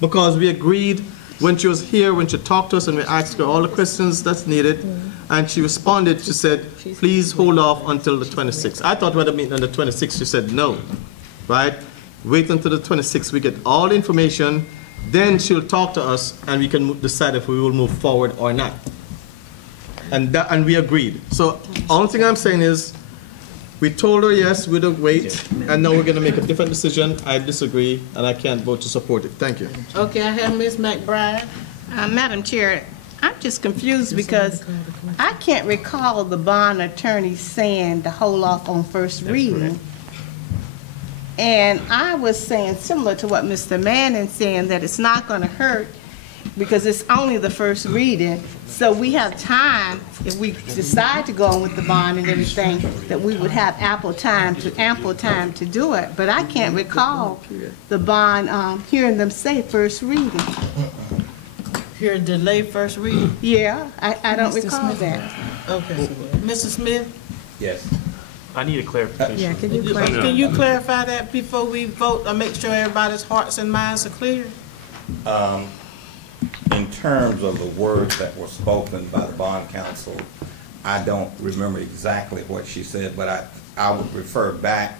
Because we agreed when she was here, when she talked to us and we asked her all the questions that's needed, and she responded, she said, please hold off until the 26th. I thought we had a meeting on the 26th, she said no, right? Wait until the 26th, we get all the information, then she'll talk to us and we can decide if we will move forward or not. And we agreed. So only thing I'm saying is, we told her yes, we don't wait, and now we're going to make a different decision. I disagree, and I can't vote to support it. Thank you. Okay, I have Ms. McBride. Madam Chair, I'm just confused because I can't recall the bond attorney saying to hold off on first reading. And I was saying similar to what Mr. Manning saying, that it's not going to hurt because it's only the first reading. So we have time, if we decide to go on with the bond and everything, that we would have ample time to do it. But I can't recall the bond, hearing them say first reading. Hearing delay first reading? Yeah, I don't recall that. Okay. Mr. Smith? Yes. I need a clarification. Yeah, Can you clarify that before we vote, or make sure everybody's hearts and minds are clear? In terms of the words that were spoken by the bond counsel, I don't remember exactly what she said, but I would refer back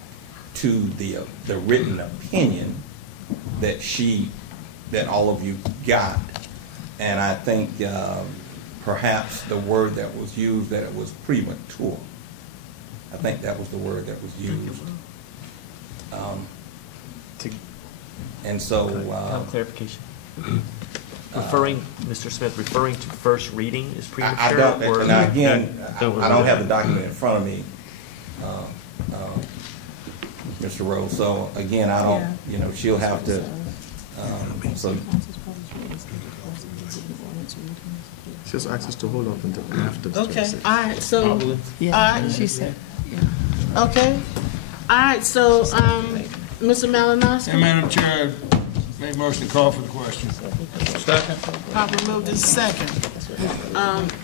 to the written opinion that all of you got. And I think perhaps the word that was used, that it was premature. I think that was the word that was used. And so... clarification. Mr. Smith, referring to first reading is premature? I don't, and again, I don't have the document in front of me, Mr. Rose, so again, I don't, she'll have to, She has access to hold off until after the Okay, 26th. all right, so, all right. She said. Okay, all right, so, Mr. Malinowski? Hey, Madam Chair, make motion to call for the question. Second. Properly moved in second.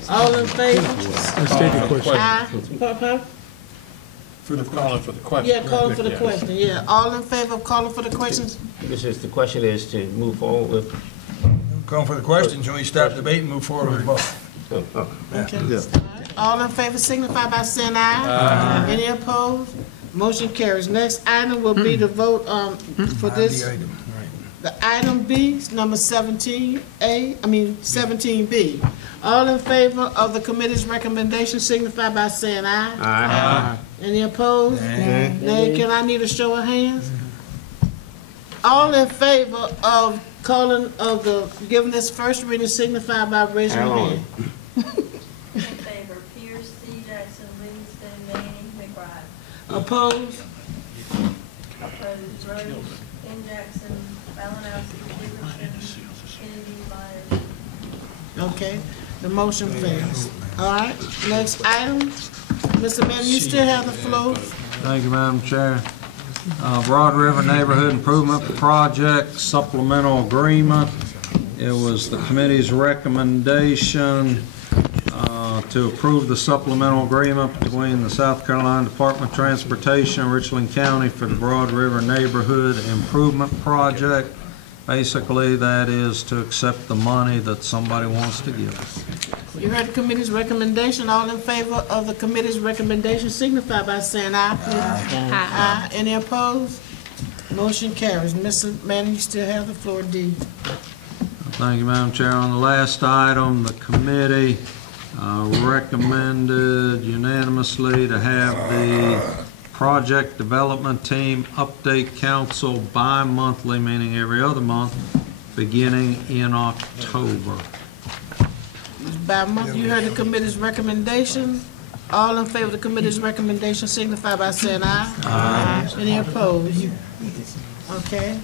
All in favor? Let's take a question. Aye. For the calling for the question. Yeah, calling for the question, yeah. All in favor of calling for the questions? The question is to move forward with. Calling for the questions, and we start debate and move forward with both. Okay. All in favor signify by saying aye. Any opposed? Motion carries. Next item will be the vote for this. The item B, number 17B. All in favor of the committee's recommendation signify by saying aye. Aye. Any opposed? Nay. Can I need a show of hands? All in favor of giving this first reading signify by raising your hand. Opposed? Opposed, Rose, N. Jackson, Malinowski, Dickerson, Kennedy, Myers. Okay, the motion fails. All right, next item. Mr. Manning, you still have the floor. Thank you, Madam Chair. Broad River Neighborhood Improvement Project Supplemental Agreement. It was the committee's recommendation to approve the supplemental agreement between the South Carolina Department of Transportation and Richland County for the Broad River Neighborhood Improvement Project. Basically, that is to accept the money that somebody wants to give us. You heard the committee's recommendation. All in favor of the committee's recommendation signify by saying aye, please. Aye. Any opposed? Motion carries. Mr. Manning, you still have the floor, D. Thank you, Madam Chair. On the last item, the committee recommended unanimously to have the project development team update council bi-monthly, meaning every other month, beginning in October. By month, you heard the committee's recommendation. All in favor of the committee's recommendation signify by saying aye. Aye. Any opposed? Okay.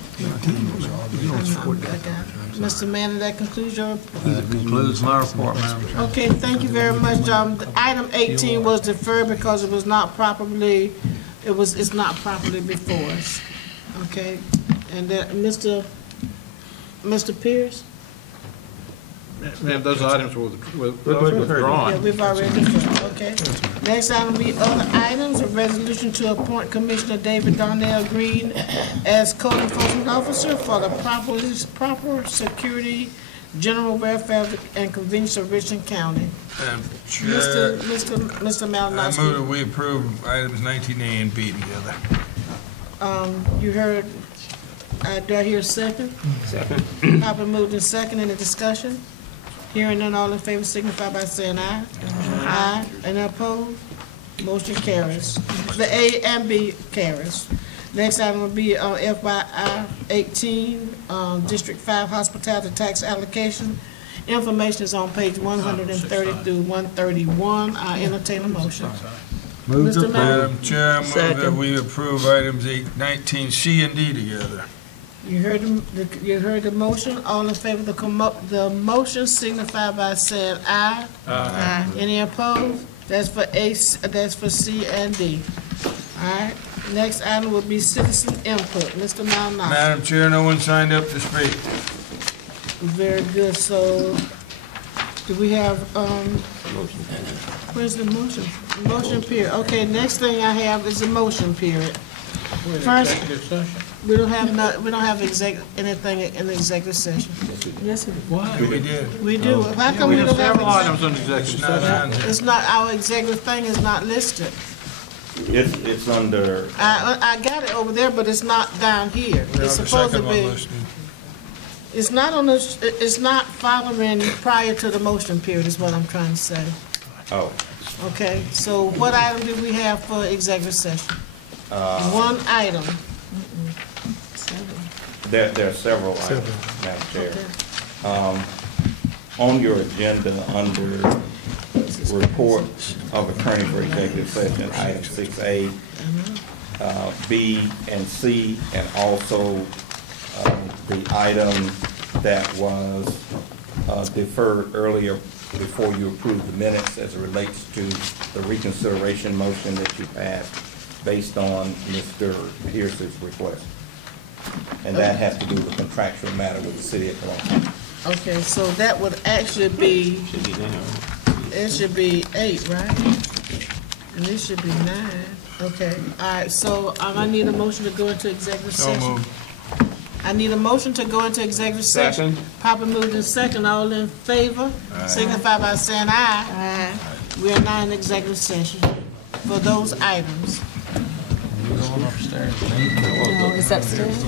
Mr. Manning, that concludes your report. That concludes my report, Madam Chair. Okay, thank you very much. Item 18 was deferred because it was not properly, it's not properly before us. Okay, and then Mr. Pierce? Ma'am, those items were withdrawn. Yeah, we've already deferred, okay. Next item will be other items, a resolution to appoint Commissioner David Darnell Green as code enforcement officer for the proper security, general welfare, and convenience of Richland County. Chair, Mr. Malinowski. I move that we approve items 19A and B together. You heard, do I hear a second? Second. Properly moved in second, any discussion? Hearing none, all in favor signify by saying aye. Aye. Any opposed? Motion carries. The A and B carries. Next item will be FYI 18, District 5 Hospitality Tax Allocation. Information is on page 130 through 131. I entertain a motion. Mr. Madam Chair, I move that we approve items 19C and D together. You heard the motion. All in favor of the motion signify by saying aye. Aye. Any opposed? That's for A. That's for C and D. All right. Next item will be citizen input. Mr. Malinowski. Madam Chair, no one signed up to speak. Very good. So, do we have where's the motion? Motion period. Okay. Next thing I have is the motion period. First, we don't have anything in the executive session. Yes, Why? We did. We do. How come we don't have several items in executive session. It's not, our executive thing is not listed. It's under, I got it over there, but it's not down here. It's supposed to be. It's not on the, it's not following prior to the motion period is what I'm trying to say. oh, Okay, so what item do we have for executive session? One item. there are several items, Madam Chair. On your agenda, under report of attorney for executive session, item 6A, B and C, and also the item that was deferred earlier before you approved the minutes as it relates to the reconsideration motion that you passed based on Mr. Pierce's request. And that has to do with contractual matter with the city of Columbia. Okay, so that would actually be, it should be 8, right? And it should be 9. Okay, all right, so I need a motion to go into executive session. So moved. I need a motion to go into executive session. Second. Papa moved in second. All in favor? Signify by saying aye. Aye. We are now in executive session for those items. You going upstairs? No, it's upstairs.